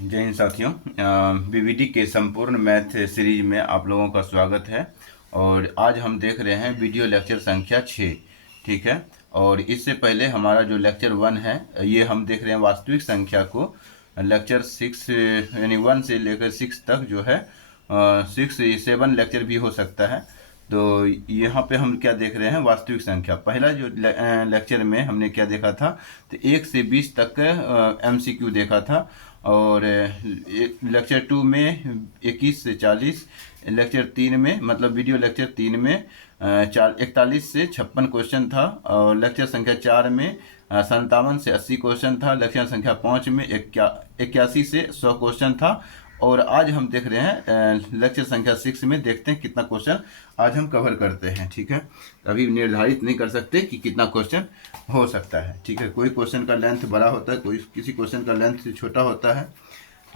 जय हिंद साथियों। बीवीडी के संपूर्ण मैथ सीरीज में आप लोगों का स्वागत है। और आज हम देख रहे हैं वीडियो लेक्चर संख्या 6। ठीक है। और इससे पहले हमारा जो लेक्चर 1 है ये हम देख रहे हैं वास्तविक संख्या को। लेक्चर 6 यानी 1 से लेकर 6 तक जो है 6-7 लेक्चर भी हो सकता है। तो यहाँ पे हम क्या देख रहे हैं, वास्तविक संख्या। पहला जो लेक्चर में हमने क्या देखा था, तो 1 से 20 तक MCQ देखा था। और लेक्चर 2 में 21 से 40, लेक्चर 3 में मतलब वीडियो लेक्चर 3 में 41 से 56 क्वेश्चन था। और लेक्चर संख्या 4 में 57 से 80 क्वेश्चन था। लेक्चर संख्या 5 में 81 से 100 क्वेश्चन था। और आज हम देख रहे हैं लेक्चर संख्या 6 में, देखते हैं कितना क्वेश्चन आज हम कवर करते हैं। ठीक है। अभी निर्धारित नहीं कर सकते कि कितना क्वेश्चन हो सकता है। ठीक है। कोई क्वेश्चन का लेंथ बड़ा होता है, कोई किसी क्वेश्चन का लेंथ छोटा होता है,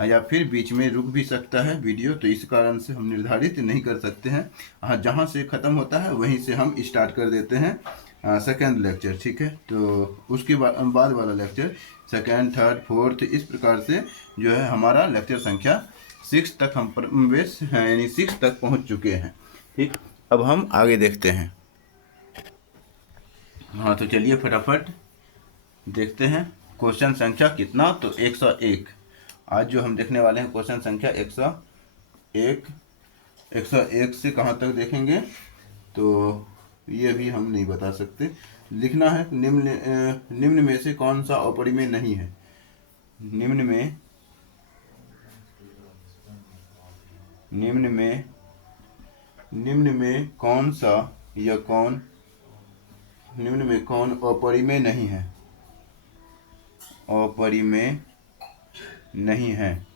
या फिर बीच में रुक भी सकता है वीडियो। तो इस कारण से हम निर्धारित नहीं कर सकते हैं। हाँ, जहाँ से ख़त्म होता है वहीं से हम स्टार्ट कर देते हैं सेकेंड लेक्चर। ठीक है। तो उसके बाद वाला लेक्चर सेकेंड, थर्ड, फोर्थ, इस प्रकार से जो है हमारा लेक्चर संख्या 6 तक हम प्रवेश यानी 6 तक पहुँच चुके हैं। ठीक। अब हम आगे देखते हैं। हाँ, तो चलिए फटाफट देखते हैं क्वेश्चन संख्या कितना, तो 101। आज जो हम देखने वाले हैं क्वेश्चन संख्या 101। 101 से कहाँ तक देखेंगे तो ये भी हम नहीं बता सकते। लिखना है निम्न में से कौन सा अपरिमेय नहीं है। निम्न में कौन सा या कौन निम्न में कौन अपरिमेय नहीं है। अपरिमेय नहीं है।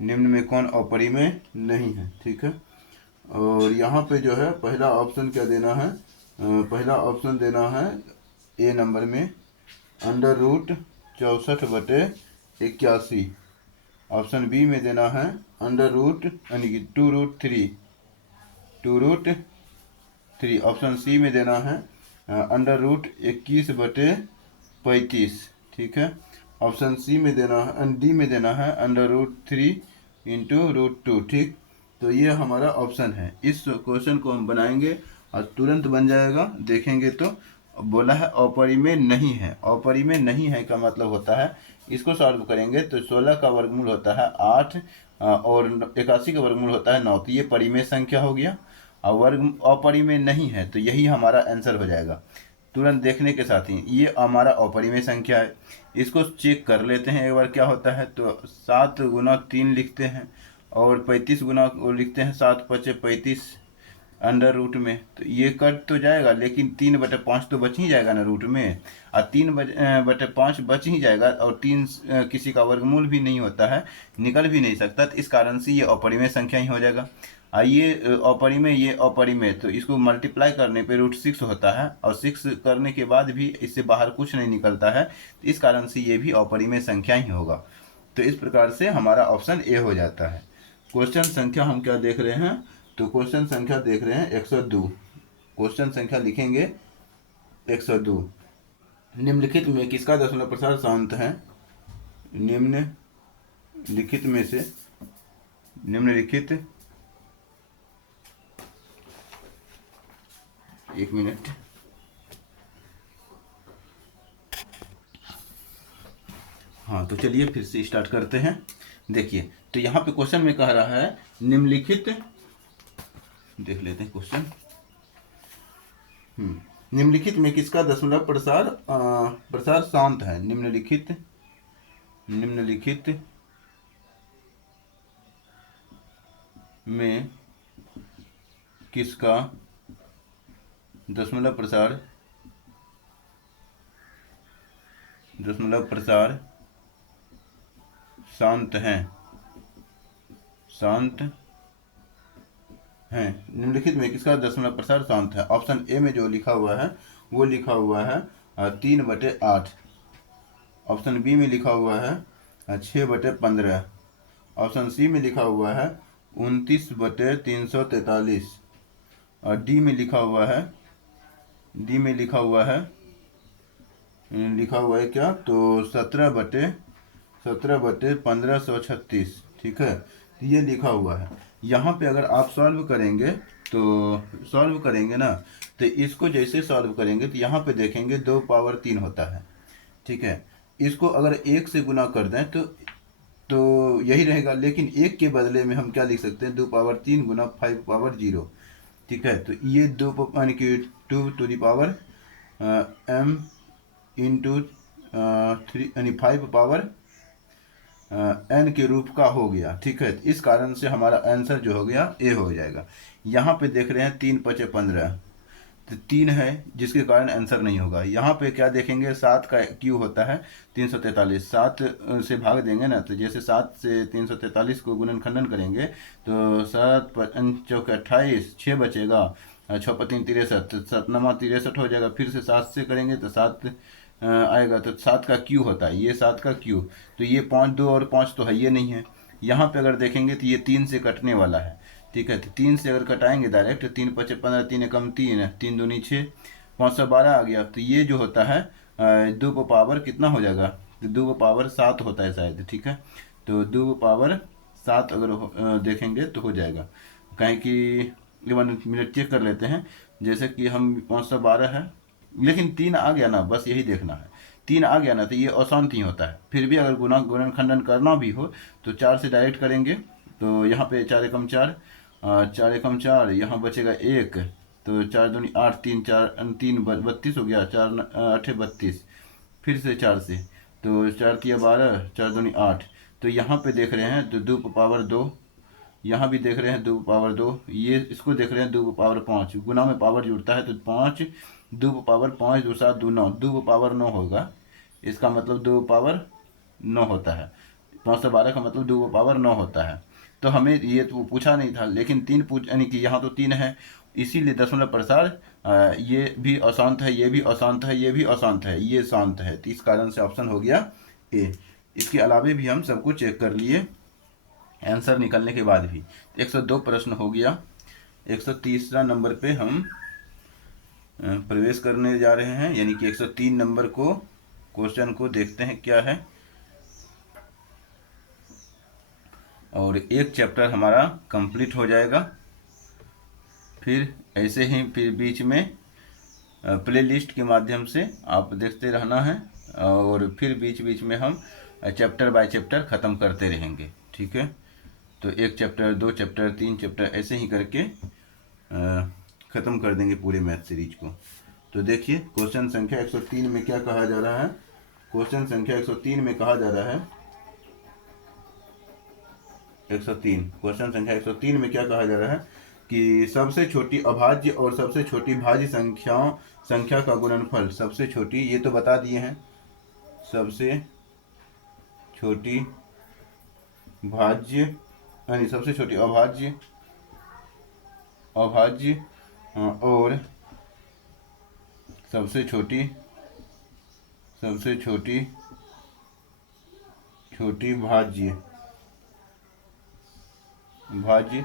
निम्न में कौन अपरिमेय नहीं है। ठीक है। और यहाँ पे जो है पहला ऑप्शन क्या देना है, पहला ऑप्शन देना है ए नंबर में √64/81। ऑप्शन बी में देना है √ यानी कि 2√3। ऑप्शन सी में देना है √21/35। ठीक है। ऑप्शन सी में देना है, डी में देना है √3 × √2। ठीक। तो ये हमारा ऑप्शन है। इस क्वेश्चन को हम बनाएंगे और तुरंत बन जाएगा। देखेंगे तो बोला है अपरिमेय नहीं है। अपरिमेय नहीं है का मतलब होता है, इसको सॉल्व करेंगे तो 16 का वर्गमूल होता है 8 और 81 का वर्गमूल होता है 9। तो ये परिमेय संख्या हो गया। और वर्ग अपरिमेय नहीं है, तो यही हमारा आंसर हो जाएगा तुरंत देखने के साथ ही। ये हमारा अपरिमेय संख्या है। इसको चेक कर लेते हैं एक बार क्या होता है। तो 7 × 3 लिखते हैं और 35 गुना वो लिखते हैं, 7×5 = 35 अंडर रूट में। तो ये कट तो जाएगा, लेकिन 3/5 तो बच ही जाएगा ना रूट में। और 3/5 बच ही जाएगा। और 3 किसी का वर्गमूल भी नहीं होता है, निकल भी नहीं सकता। तो इस कारण से ये अपरिमेय संख्या ही हो जाएगा। ये अपरिमेय, ये अपरिमेय, तो इसको मल्टीप्लाई करने पे √6 होता है। और 6 करने के बाद भी इससे बाहर कुछ नहीं निकलता है। तो इस कारण से ये भी अपरिमेय संख्या ही होगा। तो इस प्रकार से हमारा ऑप्शन ए हो जाता है। क्वेश्चन संख्या हम क्या देख रहे हैं, तो क्वेश्चन संख्या देख रहे हैं 102। क्वेश्चन संख्या लिखेंगे 102। निम्नलिखित में किसका दशमलव प्रसार शांत है। निम्नलिखित में से एक मिनट। हाँ, तो चलिए फिर से स्टार्ट करते हैं। देखिए, तो यहाँ पे क्वेश्चन में कह रहा है निम्नलिखित, देख लेते हैं क्वेश्चन। निम्नलिखित में किसका दशमलव प्रसार शांत है। निम्नलिखित में किसका दशमलव प्रसार शांत है। निम्नलिखित में किसका दशमलव प्रसार शांत है। ऑप्शन ए में जो लिखा हुआ है वो लिखा हुआ है 3/8। ऑप्शन बी में लिखा हुआ है 6/15। ऑप्शन सी में लिखा हुआ है 29/343। और डी में लिखा हुआ है लिखा हुआ है क्या, तो 17/1536, ठीक है, तो ये लिखा हुआ है। यहाँ पे अगर आप सॉल्व करेंगे ना, तो इसको जैसे सॉल्व करेंगे तो यहाँ पे देखेंगे 2 पावर 3 होता है, ठीक है। इसको अगर 1 से गुना कर दें तो यही रहेगा, लेकिन 1 के बदले में हम क्या लिख सकते हैं, 2 पावर 3 गुना 5 पावर 0, ठीक है। तो ये यानी कि 2 to the power m into 3 यानी 5 पावर n के रूप का हो गया, ठीक है। इस कारण से हमारा आंसर जो हो गया ए हो जाएगा। यहाँ पे देख रहे हैं 3×5=15, तो 3 है जिसके कारण आंसर नहीं होगा। यहाँ पे क्या देखेंगे, 7 का क्यू होता है 343, 7 से भाग देंगे ना, तो जैसे 7 से 343 को गुणनखंडन करेंगे तो 7 चौके 28, 6 बचेगा, 6×3 63, 7×9 63 हो जाएगा। फिर से 7 से करेंगे तो 7 आएगा, तो 7 का क्यू होता है, ये 7 का क्यू। तो ये 5, 2 और 5 तो है ये नहीं है। यहाँ पे अगर देखेंगे तो ये 3 से कटने वाला है, ठीक है। तो 3 से अगर कटाएंगे डायरेक्ट, 3×5=15, 3×1=3, 3×2=6, 512 आ गया। तो ये जो होता है 2 पावर कितना हो जाएगा, तो 2 पावर 7 होता है शायद, ठीक है। तो 2 पावर 7 अगर देखेंगे तो हो जाएगा। कहें कि 1 मिनट चेक कर लेते हैं, जैसे कि हम 512 है, लेकिन 3 आ गया ना, बस यही देखना है। 3 आ गया ना तो ये आसान ही होता है। फिर भी अगर गुणनखंडन करना भी हो तो 4 से डायरेक्ट करेंगे, तो यहाँ पे 4×1=4, 4×1=4, यहाँ बचेगा 1, तो 4×2=8, 3×4=3 32 हो गया, 4×8=32, फिर से 4 से, तो 4×3=12, 4×2=8। तो यहाँ पे देख रहे हैं तो 2 पावर 2, यहाँ भी देख रहे हैं 2 पावर 2, ये इसको देख रहे हैं 2 पावर 5, गुना में पावर जुड़ता है तो 5, 2 पावर 5, 2×7=9, 2 पावर 9 होगा। इसका मतलब 2 पावर 9 होता है। 512 का मतलब 2 पावर 9 होता है। तो हमें ये तो पूछा नहीं था, लेकिन 3 पूछ यानी कि यहाँ तो 3 है, इसीलिए दशमलव प्रसार ये भी अशांत है, ये भी अशांत है, ये भी अशांत है, ये शांत है। तो इस कारण से ऑप्शन हो गया ए। इसके अलावे भी हम सब कुछ चेक कर लिए आंसर निकलने के बाद भी। 102 प्रश्न हो गया। 130 नंबर पे हम प्रवेश करने जा रहे हैं, यानी कि 103 नंबर को क्वेश्चन को देखते हैं क्या है। और एक चैप्टर हमारा कंप्लीट हो जाएगा। फिर ऐसे ही फिर बीच में प्लेलिस्ट के माध्यम से आप देखते रहना है, और फिर बीच बीच में हम चैप्टर बाय चैप्टर ख़त्म करते रहेंगे, ठीक है। तो 1 चैप्टर, 2 चैप्टर, 3 चैप्टर ऐसे ही करके ख़त्म कर देंगे पूरे मैथ सीरीज को। तो देखिए क्वेश्चन संख्या 103 में क्या कहा जा रहा है। क्वेश्चन संख्या 103 में कहा जा रहा है, 103 क्वेश्चन संख्या 103 में क्या कहा जा रहा है कि सबसे छोटी अभाज्य और सबसे छोटी भाज्य संख्या का गुणनफल। सबसे छोटी ये तो बता दिए हैं, सबसे छोटी भाज्य यानी सबसे छोटी अभाज्य और सबसे छोटी भाज्य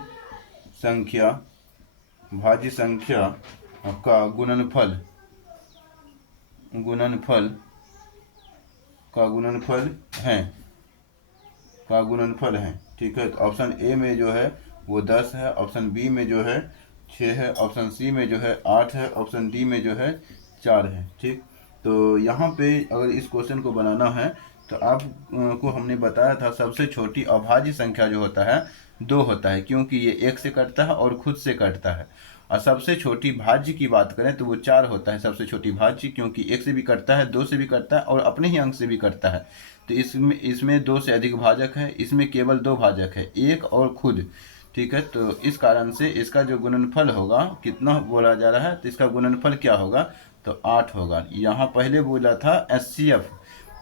संख्या का गुणनफल है, ठीक है। तो ऑप्शन ए में जो है वो 10 है, ऑप्शन बी में जो है 6 है, ऑप्शन सी में जो है 8 है, ऑप्शन डी में जो है 4 है, ठीक। तो यहाँ पे अगर इस क्वेश्चन को बनाना है तो आप को हमने बताया था सबसे छोटी अभाज्य संख्या जो होता है 2 होता है, क्योंकि ये 1 से कटता है और खुद से कटता है। और सबसे छोटी भाज्य की बात करें तो वो 4 होता है सबसे छोटी भाज्य, क्योंकि 1 से भी कटता है, 2 से भी कटता है और अपने ही अंक से भी कटता है। तो इसमें 2 से अधिक भाजक है, इसमें केवल 2 भाजक है, 1 और खुद, ठीक है। तो इस कारण से इसका जो गुणनफल होगा कितना बोला जा रहा है, तो इसका गुणनफल क्या होगा, तो 8 होगा। यहाँ पहले बोला था एचसीएफ,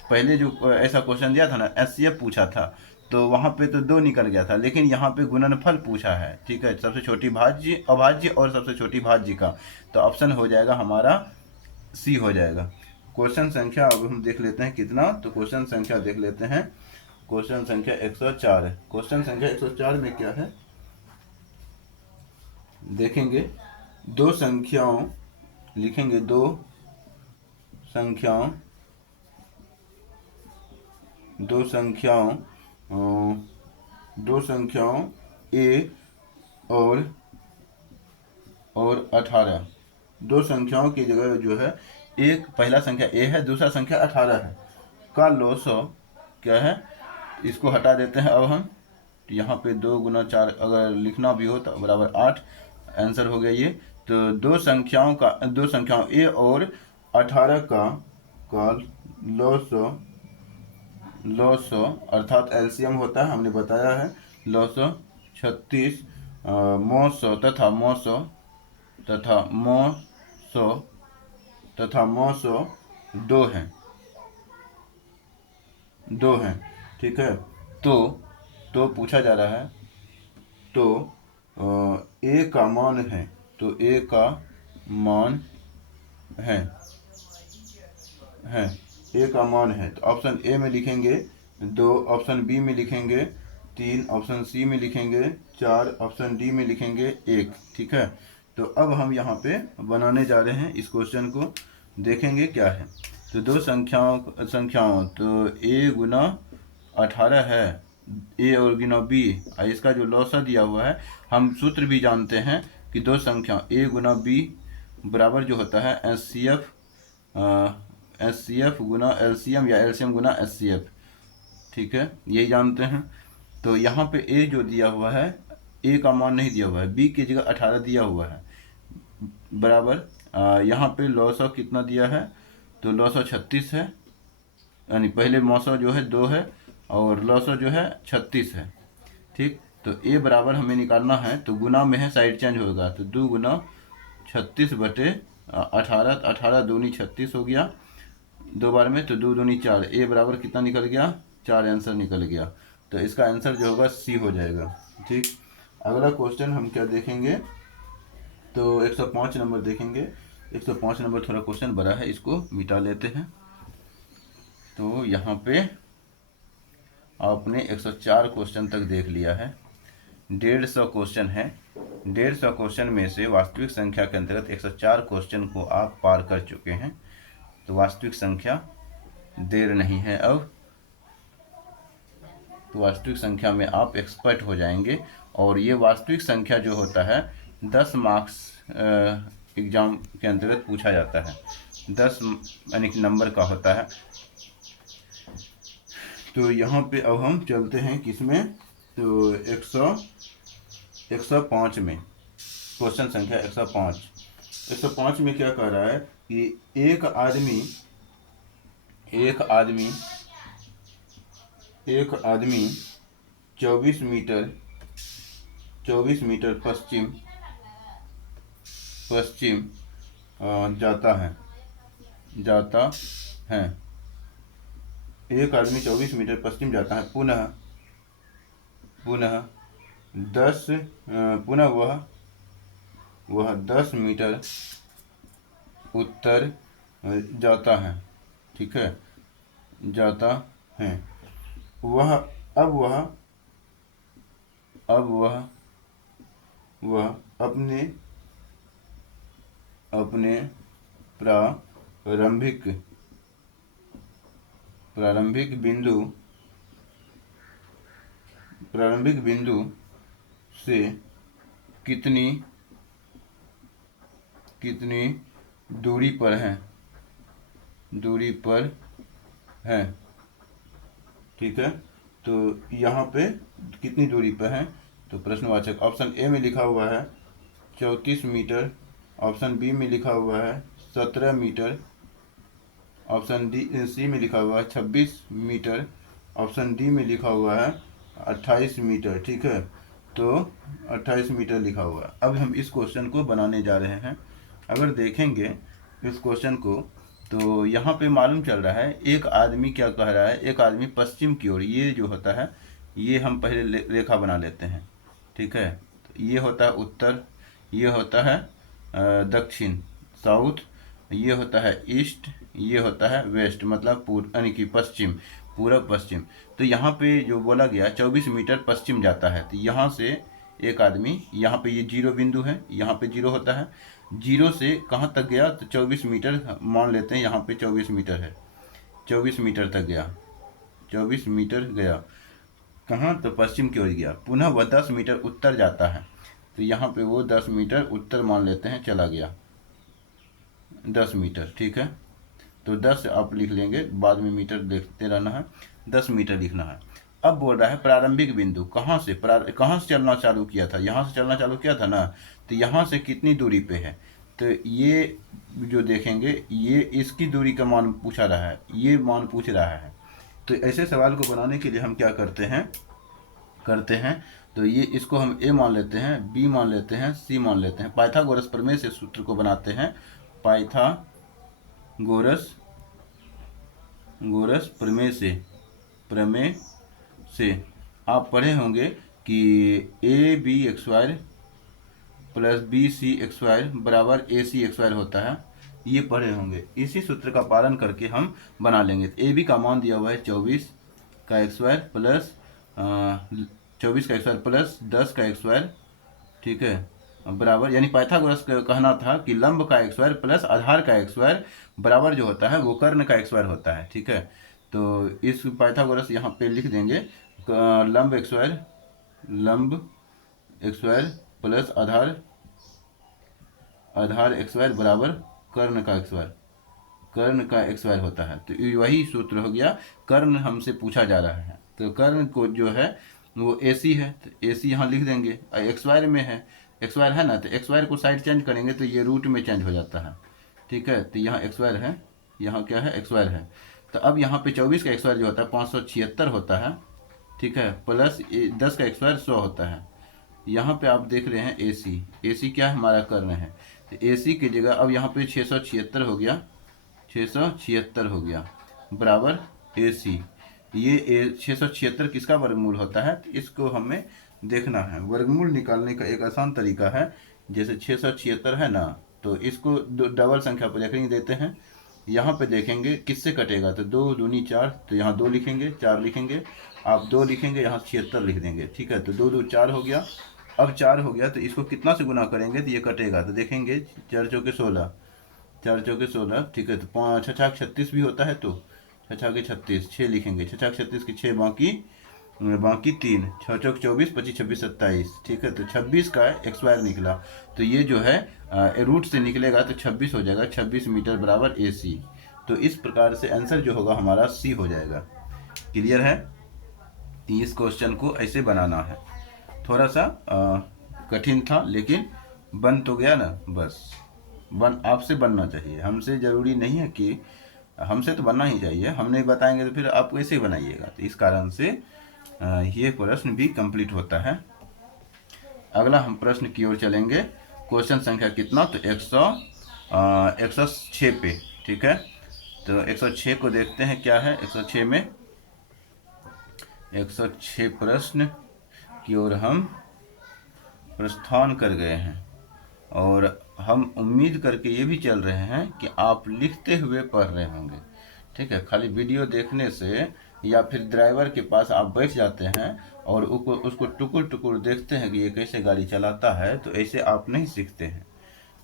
पहले जो ऐसा क्वेश्चन दिया था ना एचसीएफ पूछा था, तो वहाँ पे तो 2 निकल गया था, लेकिन यहाँ पे गुणनफल पूछा है, ठीक है। सबसे छोटी भाज्य, अभाज्य और सबसे छोटी भाज्य का, तो ऑप्शन हो जाएगा हमारा सी हो जाएगा। क्वेश्चन संख्या अब हम देख लेते हैं कितना, तो क्वेश्चन संख्या देख लेते हैं। क्वेश्चन संख्या 104 है। क्वेश्चन संख्या 104 में क्या है देखेंगे, 2 संख्याओं लिखेंगे, 2 संख्याओं दो संख्याओं ए और 18, दो संख्याओं की जगह जो है एक पहला संख्या ए है, दूसरा संख्या 18 है, का लॉसो क्या है, इसको हटा देते हैं अब हम। यहाँ पे 2 × 4 अगर लिखना भी हो तो बराबर 8, आंसर हो गया ये। तो दो संख्याओं ए और 18 का लॉसो अर्थात एलसीएम होता है, हमने बताया है। लॉसो 36 मौसो तथा मौसो दो हैं, ठीक है। तो पूछा जा रहा है, तो ए का मान है, तो ए का मान है ए का मान है, तो ऑप्शन ए में लिखेंगे 2, ऑप्शन बी में लिखेंगे 3, ऑप्शन सी में लिखेंगे 4, ऑप्शन डी में लिखेंगे 1, ठीक है। तो अब हम यहाँ पे बनाने जा रहे हैं इस क्वेश्चन को, देखेंगे क्या है। तो दो संख्याओं तो a गुना 18 है, a और गुना b, इसका जो लॉसा दिया हुआ है, हम सूत्र भी जानते हैं कि दो संख्या a गुना b बराबर जो होता है एचसीएफ गुना एलसीएम या एलसीएम गुना एचसीएफ, ठीक है, यही जानते हैं। तो यहाँ पे a जो दिया हुआ है, a का मान नहीं दिया हुआ है, b की जगह 18 दिया हुआ है, बराबर यहाँ पे लॉसा कितना दिया है, तो लॉसा 36 है, यानी पहले मौसा जो है 2 है और लॉसा जो है 36 है, ठीक। तो ए बराबर हमें निकालना है, तो गुना में है, साइड चेंज होगा, तो 2 × 36 बटे 18, 18 दूनी 36 हो गया 2 बार में, तो 2 दूनी 4, ए बराबर कितना निकल गया, 4 आंसर निकल गया। तो इसका आंसर जो होगा सी हो जाएगा, ठीक। अगला क्वेश्चन हम क्या देखेंगे, तो 105 नंबर देखेंगे। 105 नंबर थोड़ा क्वेश्चन बड़ा है, इसको मिटा लेते हैं। तो यहाँ पे आपने 104 क्वेश्चन तक देख लिया है, 150 क्वेश्चन है। 150 क्वेश्चन में से वास्तविक संख्या के अंतर्गत 104 क्वेश्चन को आप पार कर चुके हैं। तो वास्तविक संख्या देर नहीं है अब, तो वास्तविक संख्या में आप एक्सपर्ट हो जाएंगे। और ये वास्तविक संख्या जो होता है 10 मार्क्स एग्जाम के अंतर्गत पूछा जाता है, 10 यानी कि नंबर का होता है। तो यहाँ पे अब हम चलते हैं किसमें, तो 105 में, क्वेश्चन संख्या 105 में क्या कह रहा है कि एक आदमी 24 मीटर पश्चिम जाता है। एक आदमी 24 मीटर पश्चिम जाता है, पुनः वह 10 मीटर उत्तर जाता है, ठीक है, वह अपने प्रारंभिक बिंदु से कितनी दूरी पर है, ठीक है। तो यहाँ पे कितनी दूरी पर है, तो प्रश्नवाचक ऑप्शन ए में लिखा हुआ है 34 मीटर, ऑप्शन बी में लिखा हुआ है 17 मीटर, ऑप्शन सी में लिखा हुआ है 26 मीटर, ऑप्शन डी में लिखा हुआ है 28 मीटर, ठीक है। तो 28 मीटर लिखा हुआ है। अब हम इस क्वेश्चन को बनाने जा रहे हैं। अगर देखेंगे इस क्वेश्चन को, तो यहाँ पे मालूम चल रहा है एक आदमी क्या कह रहा है, एक आदमी पश्चिम की ओर, ये जो होता है ये हम पहले रेखा बना लेते हैं, ठीक है। तो ये होता है उत्तर, ये होता है दक्षिण साउथ, ये होता है ईस्ट, ये होता है वेस्ट, मतलब पूर्व यानी कि पश्चिम, पूर्व पश्चिम। तो यहाँ पे जो बोला गया 24 मीटर पश्चिम जाता है, तो यहाँ से एक आदमी, यहाँ पे ये 0 बिंदु है, यहाँ पे 0 होता है, 0 से कहाँ तक गया, तो 24 मीटर मान लेते हैं, यहाँ पे 24 मीटर है, 24 मीटर तक गया, 24 मीटर गया। कहाँ? तो पश्चिम की ओर गया। पुनः वह 10 मीटर उत्तर जाता है, तो यहाँ पे वो 10 मीटर उत्तर मान लेते हैं चला गया, 10 मीटर। ठीक है, तो 10 आप लिख लेंगे, बाद में मीटर देखते रहना है, 10 मीटर लिखना है। अब बोल रहा है प्रारंभिक बिंदु कहाँ से चलना चालू किया था? यहाँ से चलना चालू किया था ना, तो यहाँ से कितनी दूरी पे है? तो ये जो देखेंगे, ये इसकी दूरी का मान पूछा रहा है, ये मान पूछ रहा है। तो ऐसे सवाल को बनाने के लिए हम क्या करते हैं, तो ये इसको हम ए मान लेते हैं, बी मान लेते हैं, सी मान लेते हैं। पाइथागोरस प्रमेय से सूत्र को बनाते हैं। पाइथागोरस प्रमेय से आप पढ़े होंगे कि A B X Y plus B C X Y बराबर ए सी एक्स वायर होता है, ये पढ़े होंगे। इसी सूत्र का पालन करके हम बना लेंगे। तो ए बी का मान दिया हुआ है 24 का एक्स वायर प्लस 24 का एक्स वायर प्लस 10 का एक्स वायर, ठीक है, बराबर, यानी पाइथागोरस का कहना था कि लंब का एक्स वायर प्लस आधार का एक्स वायर बराबर जो होता है वो कर्ण का एक्स वायर होता है। ठीक है, तो इस पाइथागोरस यहाँ पे लिख देंगे, लंब एक्स वायर प्लस आधार एक्स वायर बराबर कर्ण का एक्स वायर होता है। तो वही सूत्र हो गया, कर्ण हमसे पूछा जा रहा है। तो कर्ण को जो है वो ए सी है, तो ए सी यहाँ लिख देंगे। एक्स वायर में है, एक्स वायर है ना, तो एक्स वायर को साइड चेंज करेंगे तो ये रूट में चेंज हो जाता है। ठीक है, तो यहाँ एक्स वायर है, यहाँ क्या है, एक्स वायर है। तो अब यहाँ पे 24 का एक्स वायर जो होता है 576 होता है, ठीक है, प्लस 10 का एक्स वायर 100 होता है। यहाँ पे आप देख रहे हैं ए सी क्या है, हमारा कर्ण है। तो ए सी की जगह अब यहाँ पे 676 हो गया, 676 हो गया बराबर ए सी। ये 676 किसका वर्गमूल होता है? तो इसको हमें देखना है। वर्गमूल निकालने का एक आसान तरीका है, जैसे 676 है ना, तो इसको डबल संख्या पर रेखनी देते हैं। यहाँ पे देखेंगे किससे कटेगा, तो 2 दूनी 4, तो यहाँ 2 लिखेंगे, 4 लिखेंगे, आप 2 लिखेंगे, यहाँ 76 लिख देंगे। ठीक है, तो 2 2 4 हो गया। अब 4 हो गया, तो इसको कितना से गुना करेंगे तो ये कटेगा, तो देखेंगे 4 चौके 16, 4 चौके 16, ठीक है, तो 5 6 6 36 भी होता है, तो 6 6 के 36, 6 लिखेंगे, 6 6 36 के 6, बाकी 3, 6 चौक 24, 25 26 27, ठीक है, तो 26 का एक्स वायर निकला। तो ये जो है रूट से निकलेगा तो 26 हो जाएगा, 26 मीटर बराबर ए सी। तो इस प्रकार से आंसर जो होगा हमारा सी हो जाएगा। क्लियर है? इस क्वेश्चन को ऐसे बनाना है। थोड़ा सा कठिन था, लेकिन बन तो गया ना, बस आपसे बनना चाहिए, हमसे ज़रूरी नहीं है कि हमसे तो बनना ही चाहिए, हम नहीं बताएंगे तो फिर आप वैसे ही बनाइएगा। तो इस कारण से ये प्रश्न भी कंप्लीट होता है। अगला हम प्रश्न की ओर चलेंगे। क्वेश्चन संख्या कितना, तो 106 पे। ठीक है, तो 106 को देखते हैं क्या है। 106 में 106 प्रश्न की ओर हम प्रस्थान कर गए हैं, और हम उम्मीद करके ये भी चल रहे हैं कि आप लिखते हुए पढ़ रहे होंगे। ठीक है, खाली वीडियो देखने से या फिर ड्राइवर के पास आप बैठ जाते हैं और उसको टुकुर टुकुर देखते हैं कि ये कैसे गाड़ी चलाता है, तो ऐसे आप नहीं सीखते हैं।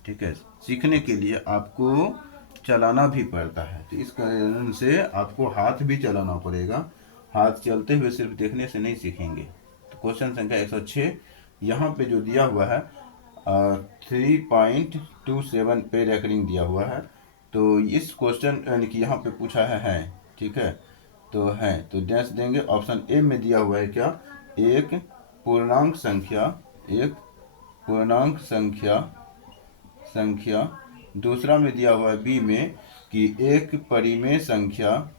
ठीक है, सीखने के लिए आपको चलाना भी पड़ता है, तो इस कारण से आपको हाथ भी चलाना पड़ेगा। हाथ चलते हुए सिर्फ देखने से नहीं सीखेंगे। तो क्वेश्चन संख्या 106 यहाँ पे जो दिया हुआ है 3.27 पे रेकरिंग दिया हुआ है। तो इस क्वेश्चन यानी कि यहाँ पे पूछा है, ठीक है, तो डैश देंगे। ऑप्शन ए में दिया हुआ है क्या, एक पूर्णांक संख्या। दूसरा में दिया हुआ है बी में कि एक परिमेय संख्या।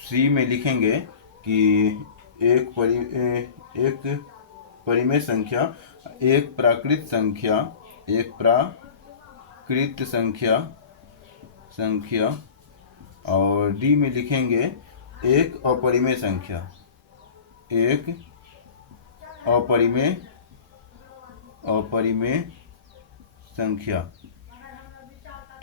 सी में लिखेंगे कि एक परिमेय संख्या, एक प्राकृत संख्या, और डी में लिखेंगे एक अपरिमेय संख्या।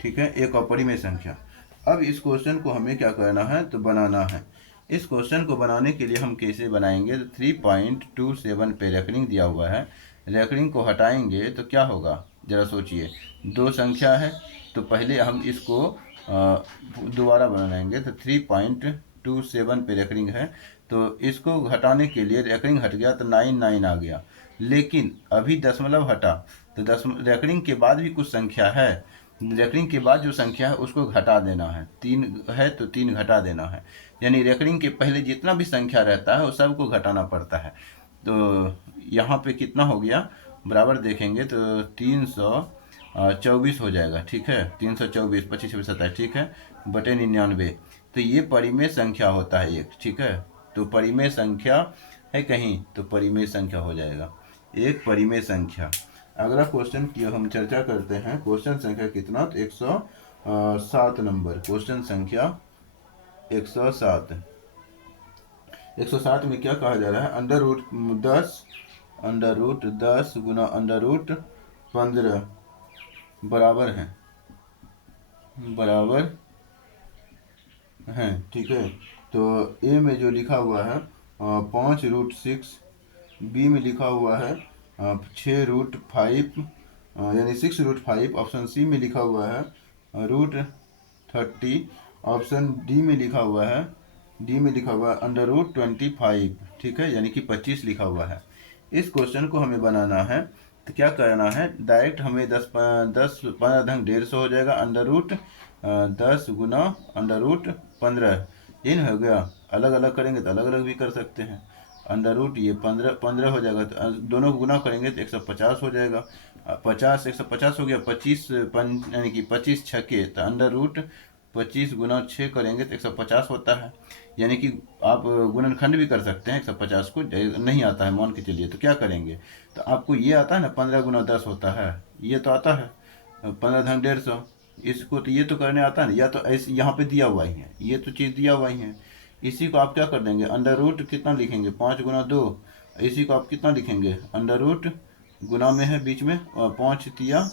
ठीक है, एक अपरिमेय संख्या। अब इस क्वेश्चन को हमें क्या करना है, तो बनाना है। इस क्वेश्चन को बनाने के लिए हम कैसे बनाएंगे, तो 3.27 पे रेकरिंग दिया हुआ है। रेकरिंग को हटाएंगे तो क्या होगा, ज़रा सोचिए, दो संख्या है तो पहले हम इसको दोबारा बनाएंगे। तो 3.27 पे रेकरिंग है, तो इसको घटाने के लिए रेकरिंग हट गया तो 99 आ गया, लेकिन अभी दशमलव हटा तो रेकरिंग के बाद भी कुछ संख्या है, रेकरिंग के बाद जो संख्या है उसको घटा देना है। 3 है तो 3 घटा देना है, यानी रेकरिंग के पहले जितना भी संख्या रहता है वो सबको घटाना पड़ता है। तो यहाँ पे कितना हो गया, बराबर देखेंगे तो 324 हो जाएगा। ठीक है, 324, 25 26 27, ठीक है, बटे 99। तो ये परिमेय संख्या होता है एक। ठीक है, तो परिमेय संख्या है कहीं तो परिमेय संख्या हो जाएगा, एक परिमेय संख्या। अगला क्वेश्चन की हम चर्चा करते हैं। क्वेश्चन संख्या कितना, तो 107 नंबर क्वेश्चन संख्या 107। 107 में क्या कहा जा रहा है, अंडर रूट 10 गुना अंडर रूट 15 बराबर है, बराबर हैं। ठीक है, तो ए में जो लिखा हुआ है 5√6, बी में लिखा हुआ है 6√5 यानी 6√5, ऑप्शन सी में लिखा हुआ है √30, ऑप्शन डी में लिखा हुआ है √25। ठीक है, यानी कि 25 लिखा हुआ है। इस क्वेश्चन को हमें बनाना है तो क्या करना है, डायरेक्ट हमें 10 15 ढंग 150 हो जाएगा, √10 गुना √15, ये नहीं हो गया। अलग अलग करेंगे तो अलग अलग भी कर सकते हैं। ये 15 हो जाएगा, तो दोनों को गुना करेंगे तो 150 हो जाएगा। 150 हो गया, 25 यानी कि 25 छके तो √25 गुना 6 करेंगे तो 150 होता है। यानी कि आप गुणनखंड भी कर सकते हैं 150 को, नहीं आता है मान के चलिए तो क्या करेंगे, तो आपको ये आता है ना 15 गुना 10 होता है, ये तो आता है 15 ढंग 150, इसको तो ये तो करने आता है ना, या तो ऐसे यहाँ पे दिया हुआ ही है, ये तो चीज़ दिया हुआ ही है। इसी को आप क्या कर देंगे, अंडर रूट कितना लिखेंगे 5 गुना 2, इसी को आप कितना लिखेंगे अंडर रूट गुना में है बीच में 5 तिया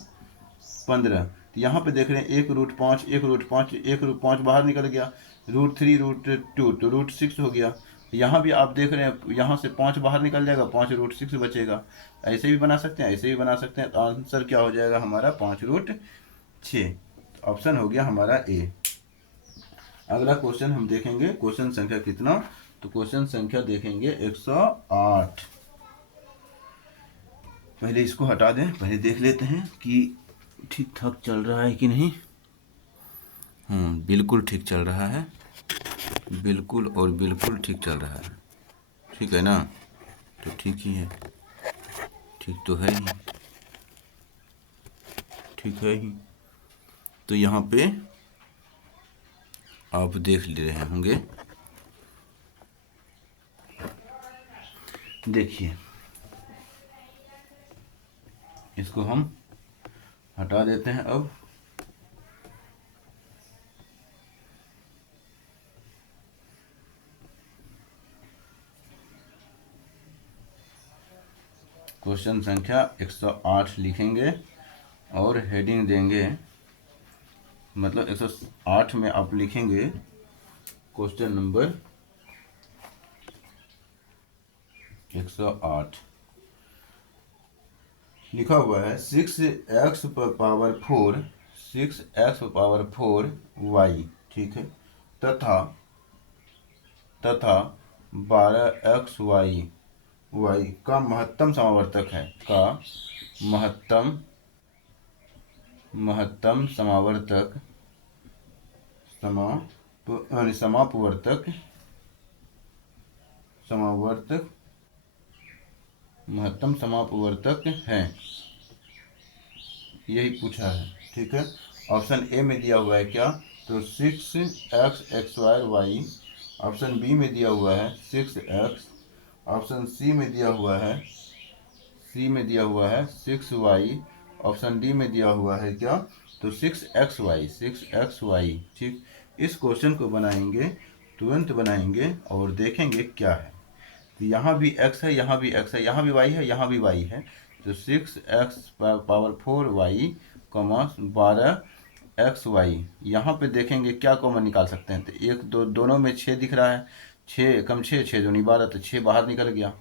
15। तो यहाँ पे देख रहे हैं 1√5 1√5 बाहर निकल गया, √3 √2 तो √6 हो गया। यहाँ भी आप देख रहे हैं यहाँ से 5 बाहर निकल जाएगा, 5√6 बचेगा। ऐसे भी बना सकते हैं, ऐसे भी बना सकते हैं। तो आंसर क्या हो जाएगा हमारा 5√6, ऑप्शन हो गया हमारा ए। अगला क्वेश्चन हम देखेंगे, क्वेश्चन संख्या कितना, तो क्वेश्चन संख्या देखेंगे 108। पहले इसको हटा दें, पहले देख लेते हैं कि ठीक ठाक चल रहा है कि नहीं। बिल्कुल ठीक चल रहा है, बिल्कुल और बिल्कुल ठीक चल रहा है। ठीक है ना, तो ठीक ही है, ठीक तो है ही, ठीक है ही। तो यहाँ पे आप देख ले रहे होंगे, देखिए इसको हम हटा देते हैं। अब क्वेश्चन संख्या 108 लिखेंगे और हेडिंग देंगे, मतलब 108 में आप लिखेंगे क्वेश्चन नंबर 108 लिखा हुआ है 6x पावर 4 y, ठीक है, तथा 12xy का महत्तम समावर्तक है, का महत्तम समावर्तक महत्तम समापवर्तक है, यही पूछा है। ठीक है, ऑप्शन ए में दिया हुआ है क्या, तो 6x(x)2y, ऑप्शन बी में दिया हुआ है 6x, ऑप्शन सी में दिया हुआ है 6y, ऑप्शन डी में दिया हुआ है क्या, तो 6xy। ठीक, इस क्वेश्चन को बनाएंगे, तुरंत बनाएंगे और देखेंगे क्या है। तो यहाँ भी x है, यहाँ भी x है, यहाँ भी y है, यहाँ भी y है, तो 6x⁴y, 12xy। यहाँ पे देखेंगे क्या कॉमन निकाल सकते हैं, तो दोनों में 6 दिख रहा है, 6 कम 6 6 दूनी 12, तो 6 बाहर निकल गया।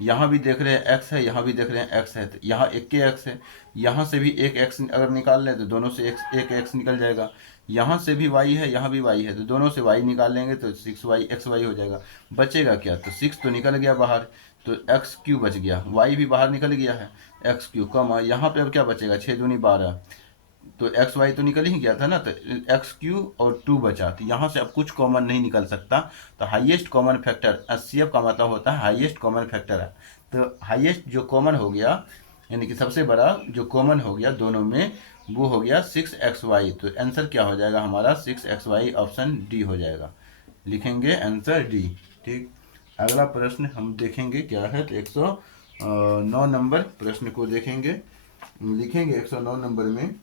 यहाँ भी देख रहे हैं एक्स है, यहाँ भी देख रहे हैं एक्स है, तो यहाँ एक के एक्स है, यहाँ से भी एक एक्स अगर निकाल लें तो दोनों से एक एक्स निकल जाएगा। यहाँ से भी वाई है, यहाँ भी वाई है, तो दोनों से वाई निकाल लेंगे तो 6y एक्स वाई हो जाएगा। बचेगा क्या, तो 6 तो निकल गया बाहर, तो एक्स क्यू बच गया, वाई भी बाहर निकल गया है, एक्स क्यू कम, यहाँ पे अब क्या बचेगा, 6 दूनी 12, तो एक्स वाई तो निकल ही गया था ना, तो एक्स क्यू और 2 बचा, तो यहाँ से अब कुछ कॉमन नहीं निकल सकता। तो हाईएस्ट कॉमन फैक्टर, एचसीएफ का मतलब होता है हाईएस्ट कॉमन फैक्टर है। तो हाईएस्ट जो कॉमन हो गया, यानी कि सबसे बड़ा जो कॉमन हो गया दोनों में, वो हो गया 6xy। तो आंसर क्या हो जाएगा हमारा, 6xy, ऑप्शन डी हो जाएगा। लिखेंगे आंसर डी। ठीक, अगला प्रश्न हम देखेंगे क्या है, तो 109 नंबर प्रश्न को देखेंगे। लिखेंगे 109 नंबर में,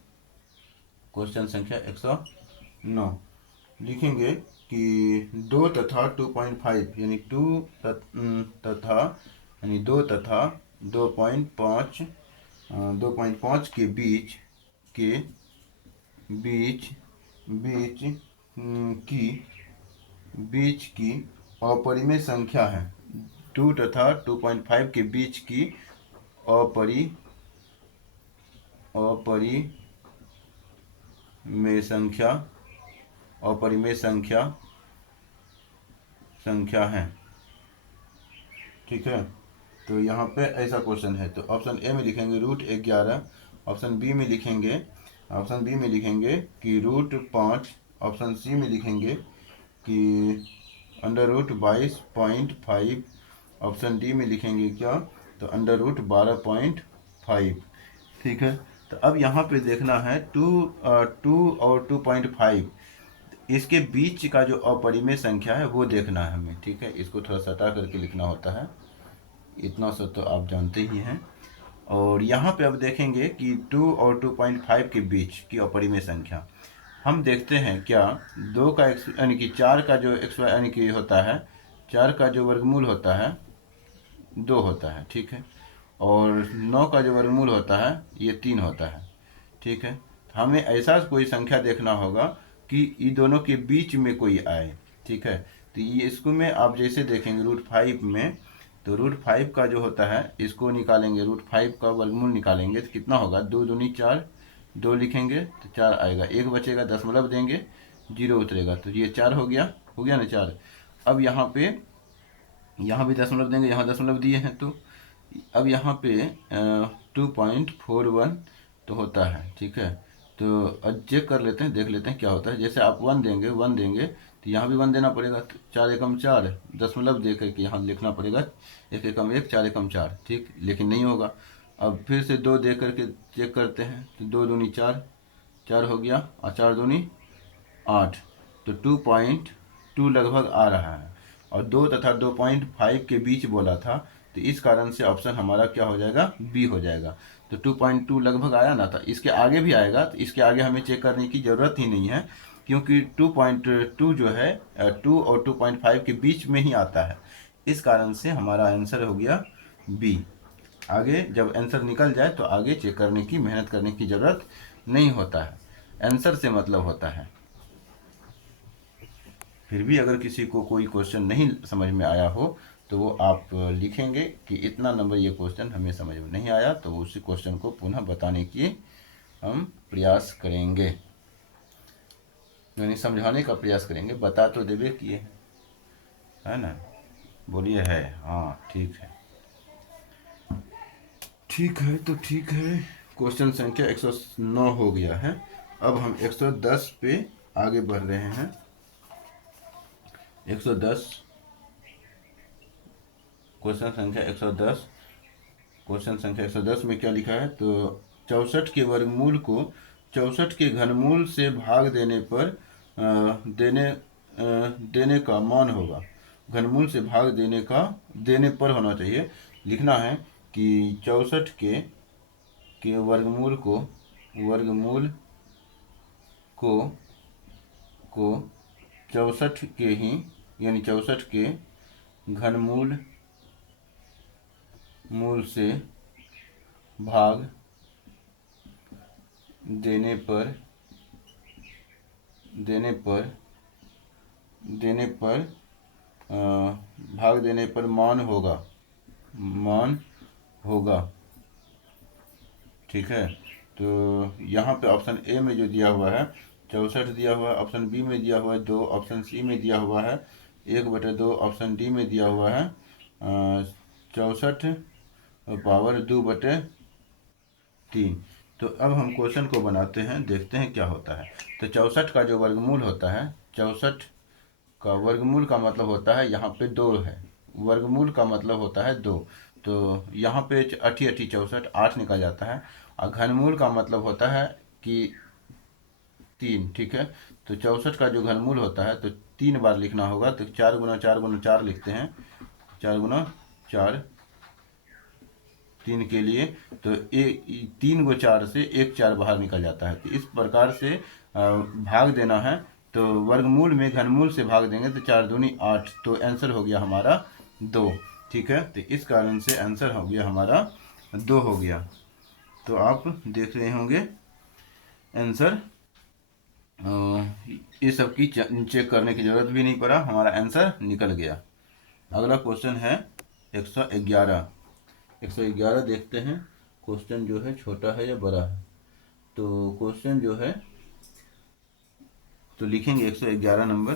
क्वेश्चन संख्या 109 लिखेंगे कि 2 तथा 2.5, यानी 2 यानी 2 तथा 2.5, 2.5 के बीच बीच बीच की अपरिमेय संख्या है। 2 तथा 2.5 के बीच की अपरिमेय संख्या है। ठीक है, तो यहाँ पे ऐसा क्वेश्चन है, तो ऑप्शन ए में लिखेंगे √11, ऑप्शन बी में लिखेंगे कि √5, ऑप्शन सी में लिखेंगे कि √22.5, ऑप्शन डी में लिखेंगे क्या, तो √12.5। ठीक है, तो अब यहाँ पे देखना है 2 और 2.5, इसके बीच का जो अपरिमेय संख्या है वो देखना है हमें। ठीक है, इसको थोड़ा सटा करके लिखना होता है, इतना सा तो आप जानते ही हैं। और यहाँ पे अब देखेंगे कि 2 और 2.5 के बीच की अपरिमेय संख्या, हम देखते हैं क्या, 2 का यानी कि 4 का जो यानी कि होता है, 4 का जो वर्गमूल होता है 2 होता है। ठीक है, और 9 का जो वर्गमूल होता है ये 3 होता है। ठीक है, हमें ऐसा कोई संख्या देखना होगा कि ये दोनों के बीच में कोई आए। ठीक है, तो ये इसको में आप जैसे देखेंगे √5 में, तो √5 का जो होता है इसको निकालेंगे, √5 का वर्गमूल निकालेंगे तो कितना होगा, 2 दूनी 4, 2 लिखेंगे तो 4 आएगा, 1 बचेगा, दशमलव देंगे, 0 उतरेगा, तो ये 4 हो गया ना 4। अब यहाँ पे, यहाँ भी दशमलव देंगे, यहाँ दशमलव दिए हैं, तो अब यहाँ पे 2.41 तो होता है। ठीक है, तो अब चेक कर लेते हैं, देख लेते हैं क्या होता है। जैसे आप 1 देंगे तो यहाँ भी 1 देना पड़ेगा, तो 4 एकम 4, दशमलव दे करके यहाँ लिखना पड़ेगा, 1 एकम 1, 4 एकम 4। ठीक, लेकिन नहीं होगा। अब फिर से 2 दे करके चेक करते हैं, तो 2 दूनी 4, 4 हो गया, और 4 दूनी 8, तो 2.2 लगभग आ रहा है, और 2 तथा 2.5 के बीच बोला था, तो इस कारण से ऑप्शन हमारा क्या हो जाएगा, बी हो जाएगा। तो 2.2 लगभग आया ना, था इसके आगे भी आएगा, तो इसके आगे हमें चेक करने की ज़रूरत ही नहीं है, क्योंकि 2.2 जो है 2 और 2.5 के बीच में ही आता है, इस कारण से हमारा आंसर हो गया बी। आगे जब आंसर निकल जाए तो आगे चेक करने की, मेहनत करने की ज़रूरत नहीं होता है, आंसर से मतलब होता है। फिर भी अगर किसी को कोई क्वेश्चन नहीं समझ में आया हो तो वो आप लिखेंगे कि इतना नंबर ये क्वेश्चन हमें समझ में नहीं आया, तो उसी क्वेश्चन को पुनः बताने की हम प्रयास करेंगे, यानी समझाने का प्रयास करेंगे। बता तो देवे किए है ना, बोलिए है, हाँ ठीक है, ठीक है, तो ठीक है, क्वेश्चन संख्या 109 हो गया है। अब हम 110 पे आगे बढ़ रहे हैं। 110, क्वेश्चन संख्या 110, क्वेश्चन संख्या 110 में क्या लिखा है, तो 64 के वर्गमूल को 64 के घनमूल से भाग देने पर देने का मान होगा। घनमूल से भाग देने पर होना चाहिए। लिखना है कि 64 के वर्गमूल को 64 के ही, यानी 64 के घनमूल से भाग देने पर मान होगा। मान होगा। ठीक है, तो यहाँ पे ऑप्शन ए में जो दिया हुआ है 64 दिया हुआ है, ऑप्शन बी में दिया हुआ है 2, ऑप्शन सी में दिया हुआ है 1/2, ऑप्शन डी में दिया हुआ है 64 पावर 2/3। तो अब हम क्वेश्चन को बनाते हैं, देखते हैं क्या होता है। तो 64 का जो वर्गमूल होता है, 64 का वर्गमूल का मतलब होता है, यहाँ पे 2 है, वर्गमूल का मतलब होता है 2। तो यहाँ पे अठी अठी 64 8 निकल जाता है। और घनमूल का मतलब होता है कि 3। ठीक है, तो 64 का जो घनमूल होता है तो 3 बार लिखना होगा, तो 4 गुना 4 गुना 4 लिखते हैं, 4 गुना 4 3 के लिए। तो 3 × 4 से 1 4 बाहर निकल जाता है। तो इस प्रकार से भाग देना है। तो वर्गमूल में घनमूल से भाग देंगे तो 4 दूनी 8, तो आंसर हो गया हमारा 2। ठीक है, तो इस कारण से आंसर हो गया हमारा 2 हो गया। तो आप देख रहे होंगे आंसर, ये सब की चेक करने की ज़रूरत भी नहीं पड़ा, हमारा आंसर निकल गया। अगला क्वेश्चन है 111। 111 देखते हैं क्वेश्चन जो है छोटा है या बड़ा है। तो क्वेश्चन जो है, तो लिखेंगे 111 नंबर,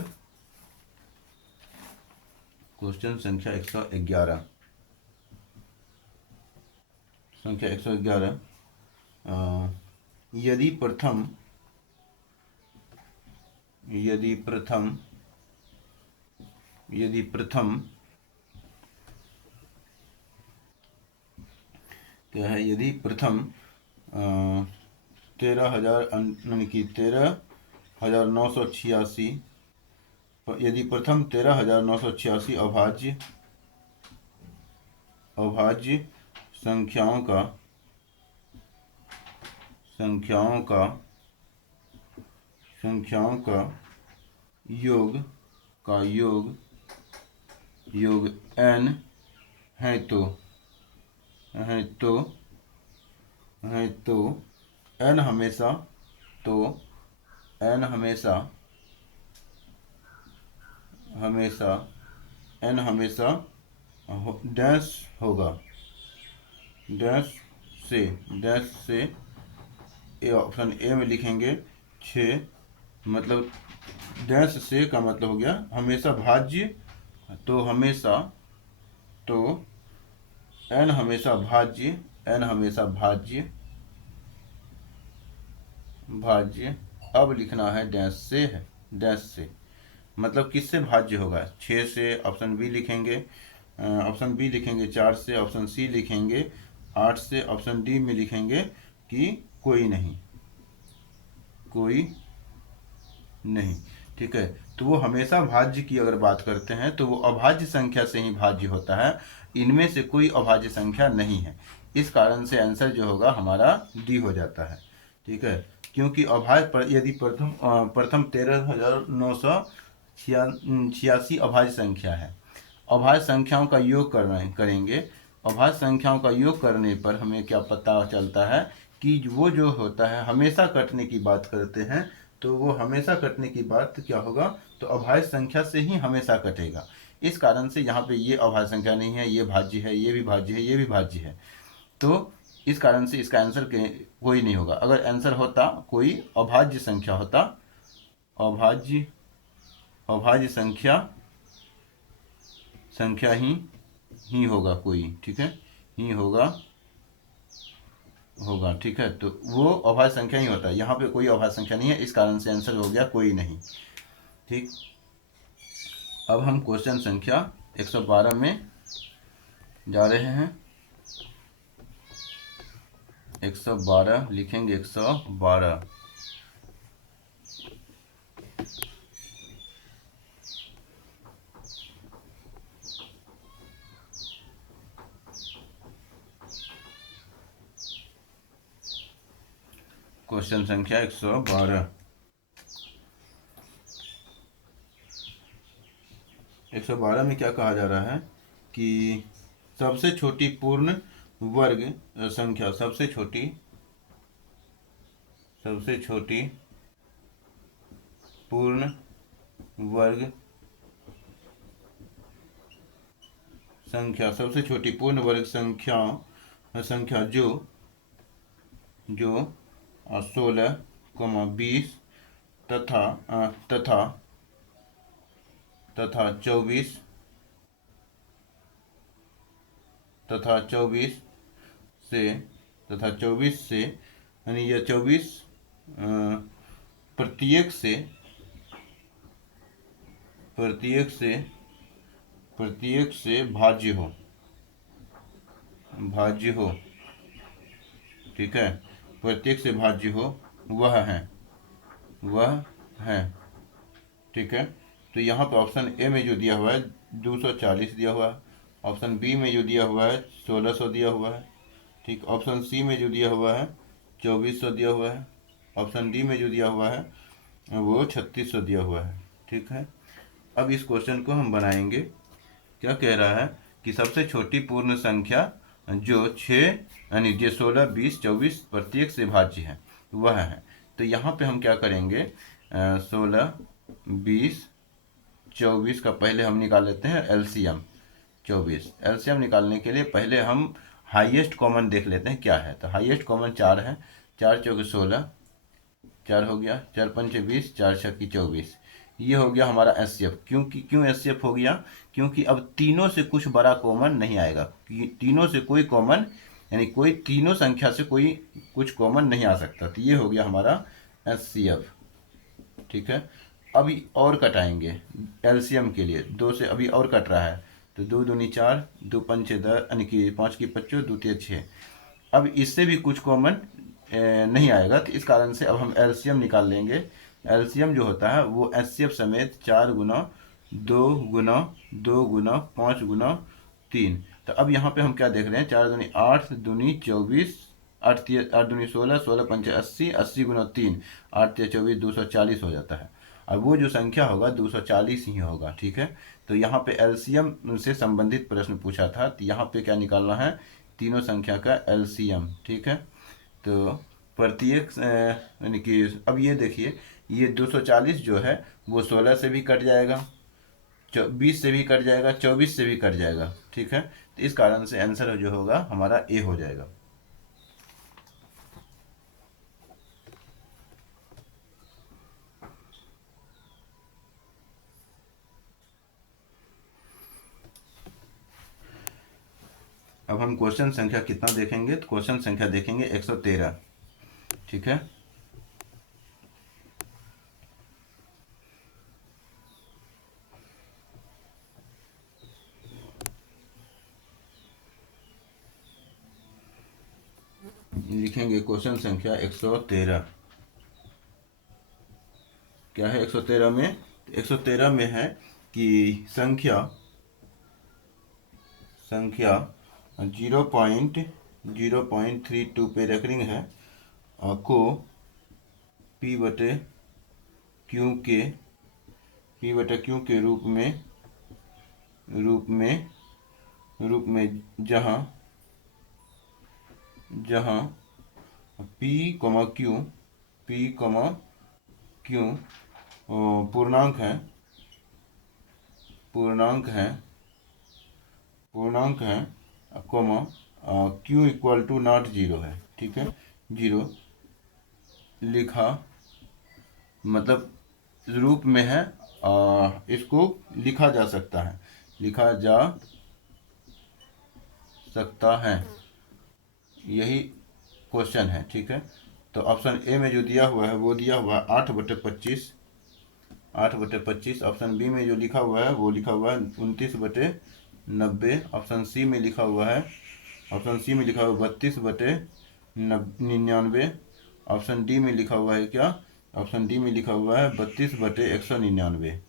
क्वेश्चन संख्या 111। संख्या 111, यदि प्रथम यदि प्रथम यदि प्रथम क्या है, यदि प्रथम 13,000 यानी कि 13,986, यदि प्रथम 13,986 अभाज्य संख्याओं का संख्याओं का संख्याओं का योग योग n है तो n हमेशा तो n हमेशा हमेशा n हमेशा डैश होगा, डैश से ए, ऑप्शन ए में लिखेंगे 6। मतलब डैश से का मतलब हो गया हमेशा भाज्य, तो हमेशा तो n हमेशा भाज्य, n हमेशा भाज्य। अब लिखना है डैश से है, डैश से मतलब किससे भाज्य होगा, 6 से, ऑप्शन बी लिखेंगे, ऑप्शन बी लिखेंगे 4 से, ऑप्शन सी लिखेंगे 8 से, ऑप्शन डी में लिखेंगे कि कोई नहीं। ठीक है, तो वो हमेशा भाज्य की अगर बात करते हैं तो वो अभाज्य संख्या से ही भाज्य होता है, इनमें से कोई अभाज्य संख्या नहीं है। इस कारण से आंसर जो होगा हमारा डी हो जाता है। ठीक है, क्योंकि अभाज्य पर यदि प्रथम 13,986 अभाज्य संख्या है, अभाज्य संख्याओं का योग करेंगे, अभाज्य संख्याओं का योग करने पर हमें क्या पता चलता है कि वो जो होता है हमेशा कटने की बात करते हैं, तो वो हमेशा कटने की बात क्या होगा, तो अभाज्य संख्या से ही हमेशा कटेगा। इस कारण से यहाँ पे ये अभाज्य संख्या नहीं है, ये भाज्य है, ये भी भाज्य है, ये भी भाज्य है। तो इस कारण से इसका आंसर कोई नहीं होगा। अगर आंसर होता कोई अभाज्य संख्या होता, अभाज्य संख्या ही होगा कोई। ठीक है, ही होगा। ठीक है, तो वो अभाज्य संख्या ही होता है, यहाँ पे कोई अभाज्य संख्या नहीं है, इस कारण से आंसर हो गया कोई नहीं। ठीक, अब हम क्वेश्चन संख्या 112 में जा रहे हैं। 112 लिखेंगे, 112। क्वेश्चन संख्या 112। 112 में क्या कहा जा रहा है कि सबसे छोटी पूर्ण वर्ग संख्या, सबसे छोटी पूर्ण वर्ग संख्या, सबसे छोटी पूर्ण वर्ग संख्या जो 16, 20 तथा तथा तथा 24 तथा 24 से तथा 24 से यानी यह 24 प्रत्येक से भाज्य हो, ठीक है, प्रत्येक से भाज्य हो, वह है, ठीक है। तो यहाँ पर ऑप्शन ए में जो दिया हुआ है 240 दिया हुआ है, ऑप्शन बी में जो दिया हुआ है 1600 दिया हुआ है, ठीक। ऑप्शन सी में जो दिया हुआ है 2400 दिया हुआ है, ऑप्शन डी में जो दिया हुआ है वो 3600 दिया हुआ है, ठीक है। अब इस क्वेश्चन को हम बनाएंगे। क्या कह रहा है कि सबसे छोटी पूर्ण संख्या जो 6 यानी जो 16, 20, 24 प्रत्येक से भाज्य है वह है। तो यहाँ पे हम क्या करेंगे, 16, 20, 24 का पहले हम निकाल लेते हैं एलसीएम। 24 एलसीएम निकालने के लिए पहले हम हाईएस्ट कॉमन देख लेते हैं क्या है। तो हाईएस्ट कॉमन 4 है, 4 चौके 16, 4 हो गया, 4 पंचे 20, 4 छक्की 24। ये हो गया हमारा एचसीएफ। क्यों एचसीएफ हो गया? क्योंकि अब तीनों से कुछ बड़ा कॉमन नहीं आएगा, तीनों से कोई कॉमन यानी कोई तीनों संख्या से कोई कुछ कॉमन नहीं आ सकता। तो ये हो गया हमारा एचसीएफ, ठीक है। अभी और कटाएंगे एलसीएम के लिए, 2 से अभी और कट रहा है। तो 2 दूनी 4, 2 पंचे 10 यानी कि 5 की 25, 2 तिया 6। अब इससे भी कुछ कॉमन नहीं आएगा, तो इस कारण से अब हम एलसीएम निकाल लेंगे। एलसीएम जो होता है वो एचसीएफ समेत 4 गुना 2 गुना 2 गुना 5 गुना 3। तो अब यहाँ पे हम क्या देख रहे हैं, 4 दूनी 8, दूनी 24, 8 दूनी 16, 16 पंचे 80, 80 गुना 3, 8 तिया 24, 240 हो जाता है। अब वो जो संख्या होगा 240 ही होगा, ठीक है। तो यहाँ पे एलसीएम से संबंधित प्रश्न पूछा था, तो यहाँ पे क्या निकालना है, तीनों संख्या का एलसीएम, ठीक है। तो प्रत्येक यानी कि अब ये देखिए, ये 240 जो है वो 16 से भी कट जाएगा, 20 से भी कट जाएगा, 24 से भी कट जाएगा, ठीक है। तो इस कारण से आंसर जो होगा हमारा ए हो जाएगा। अब हम क्वेश्चन संख्या कितना देखेंगे, तो क्वेश्चन संख्या देखेंगे 113, ठीक है। लिखेंगे क्वेश्चन संख्या 113। क्या है 113 में? 113 में है कि संख्या 0.32 पे रेकरिंग है को P बटे Q के रूप में जहाँ P, Q पूर्णांक है comma Q equal to not 0 है, ठीक है। 0 लिखा मतलब रूप में है, इसको लिखा जा सकता है, यही क्वेश्चन है, ठीक है। तो ऑप्शन ए में जो दिया हुआ है वो दिया हुआ है 8/25, 8/25। ऑप्शन बी में जो लिखा हुआ है वो लिखा हुआ है 29/90। ऑप्शन सी में लिखा हुआ है 32/99। ऑप्शन डी में लिखा हुआ है क्या? ऑप्शन डी में लिखा हुआ है 32/199।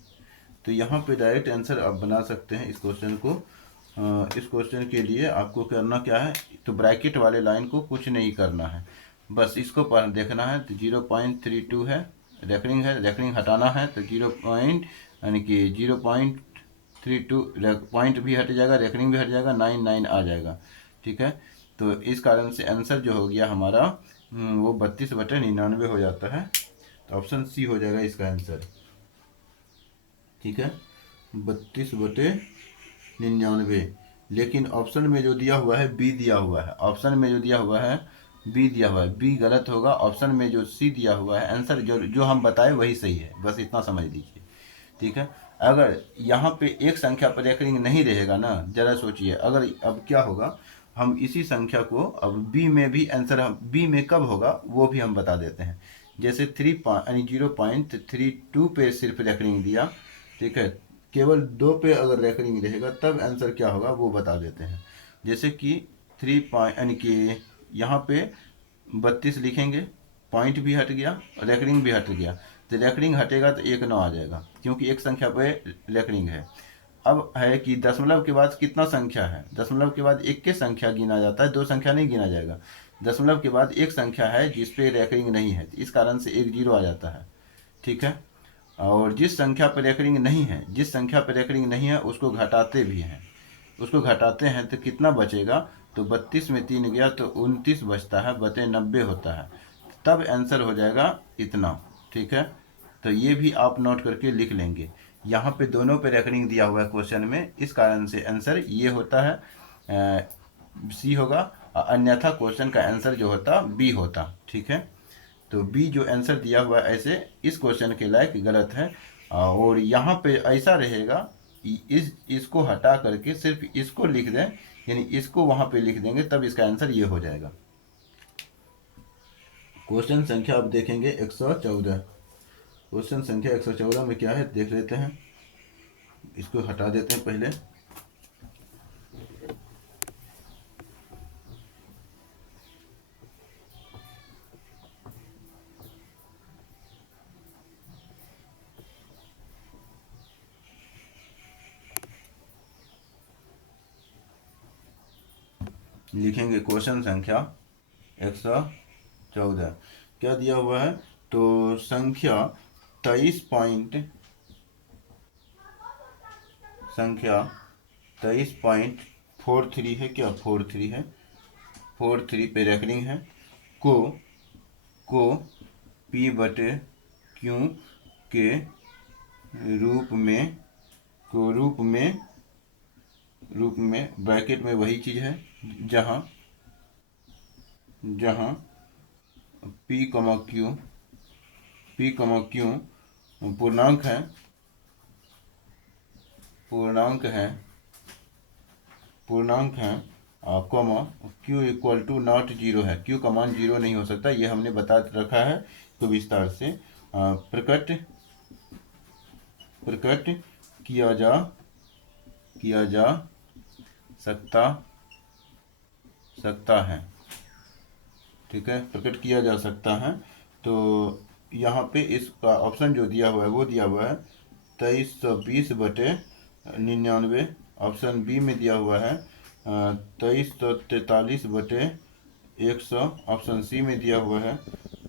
तो यहाँ पे डायरेक्ट आंसर आप बना सकते हैं इस क्वेश्चन को। इस क्वेश्चन के लिए आपको करना क्या है, तो ब्रैकेट वाले लाइन को कुछ नहीं करना है, बस इसको देखना है। तो 0.32 है, रेकरिंग हटाना है, तो 0 पॉइंट यानी कि 0.32 पॉइंट भी हट जाएगा, रेकरिंग भी हट जाएगा, 99 आ जाएगा, ठीक है। तो इस कारण से आंसर जो हो गया हमारा वो 32/99 हो जाता है। तो ऑप्शन सी हो जाएगा इसका आंसर, ठीक है, 32/99। लेकिन ऑप्शन में जो दिया हुआ है बी दिया हुआ है, ऑप्शन में जो दिया हुआ है बी दिया हुआ है, बी गलत होगा। ऑप्शन में जो सी दिया हुआ है आंसर जो जो हम बताए वही सही है, बस इतना समझ लीजिए। ठीक है। अगर यहाँ पे एक संख्या पर रेकरिंग नहीं रहेगा ना, जरा सोचिए, अगर अब क्या होगा, हम इसी संख्या को अब बी में भी आंसर, हम बी में कब होगा वो भी हम बता देते हैं। जैसे 0.32 पे सिर्फ रेकरिंग दिया, ठीक है, केवल 2 पे अगर रेकरिंग रहेगा तब आंसर क्या होगा वो बता देते हैं। जैसे कि 3 यानी कि यहाँ पे 32 लिखेंगे, पॉइंट भी हट गया और रेकरिंग भी हट गया, तो रेकरिंग हटेगा तो 1 9 आ जाएगा, क्योंकि एक संख्या पे रेकरिंग है। अब है कि दशमलव के बाद कितना संख्या है, दशमलव के बाद एक के संख्या गिना जाता है, दो संख्या नहीं गिना जाएगा। दशमलव के बाद एक संख्या है जिसपे रेकरिंग नहीं है, इस कारण से 1 0 आ जाता है। ठीक है। और जिस संख्या पर रेकरिंग नहीं है, जिस संख्या पर रेकरिंग नहीं है उसको घटाते भी हैं, उसको घटाते हैं तो कितना बचेगा, तो 32 में 3 गया तो 29 बचता है, बटे 90 होता है, तब आंसर हो जाएगा इतना। ठीक है। तो ये भी आप नोट करके लिख लेंगे। यहाँ पे दोनों पे रेकरिंग दिया हुआ है क्वेश्चन में, इस कारण से आंसर ये होता है, सी होगा, और अन्यथा क्वेश्चन का आंसर जो होता बी होता। ठीक है। तो बी जो आंसर दिया हुआ है ऐसे इस क्वेश्चन के लायक गलत है। और यहाँ पे ऐसा रहेगा, इसको हटा करके सिर्फ इसको लिख दें, यानी इसको वहाँ पे लिख देंगे, तब इसका आंसर ये हो जाएगा। क्वेश्चन संख्या अब देखेंगे 114। क्वेश्चन संख्या 114 में क्या है देख लेते हैं। इसको हटा देते हैं पहले। लिखेंगे क्वेश्चन संख्या 114, क्या दिया हुआ है, तो संख्या 23.43 है, क्या 43 है, 43 पे रेकरिंग है, को पी बटे क्यू के रूप में, को रूप में ब्रैकेट में वही चीज़ है जहाँ पी कमा क्यू पूर्णांक है, comma Q equal to not zero है, क्यू का मान जीरो नहीं हो सकता, ये हमने बता रखा है तो विस्तार से प्रकट किया जा सकता है। ठीक है, प्रकट किया जा सकता है। तो यहाँ पे इसका ऑप्शन जो दिया हुआ है वो दिया हुआ है 2320/99। ऑप्शन बी में दिया हुआ है 2343/100। ऑप्शन सी में दिया हुआ है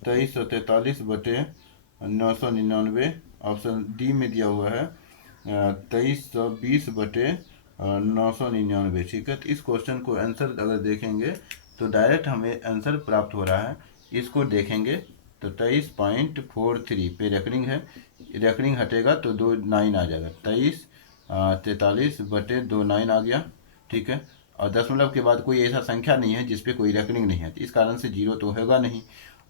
2343/999। ऑप्शन डी में दिया हुआ है 2320/999। ठीक है। तो इस क्वेश्चन को आंसर अगर देखेंगे तो डायरेक्ट हमें आंसर प्राप्त हो रहा है। इसको देखेंगे तो 23.43 पे रेकरिंग है, रेकरिंग हटेगा तो 29 आ जाएगा, 2343/29 आ गया। ठीक है। और दशमलव के बाद कोई ऐसा संख्या नहीं है जिसपे कोई रेकरिंग नहीं है, इस कारण से जीरो तो होगा नहीं।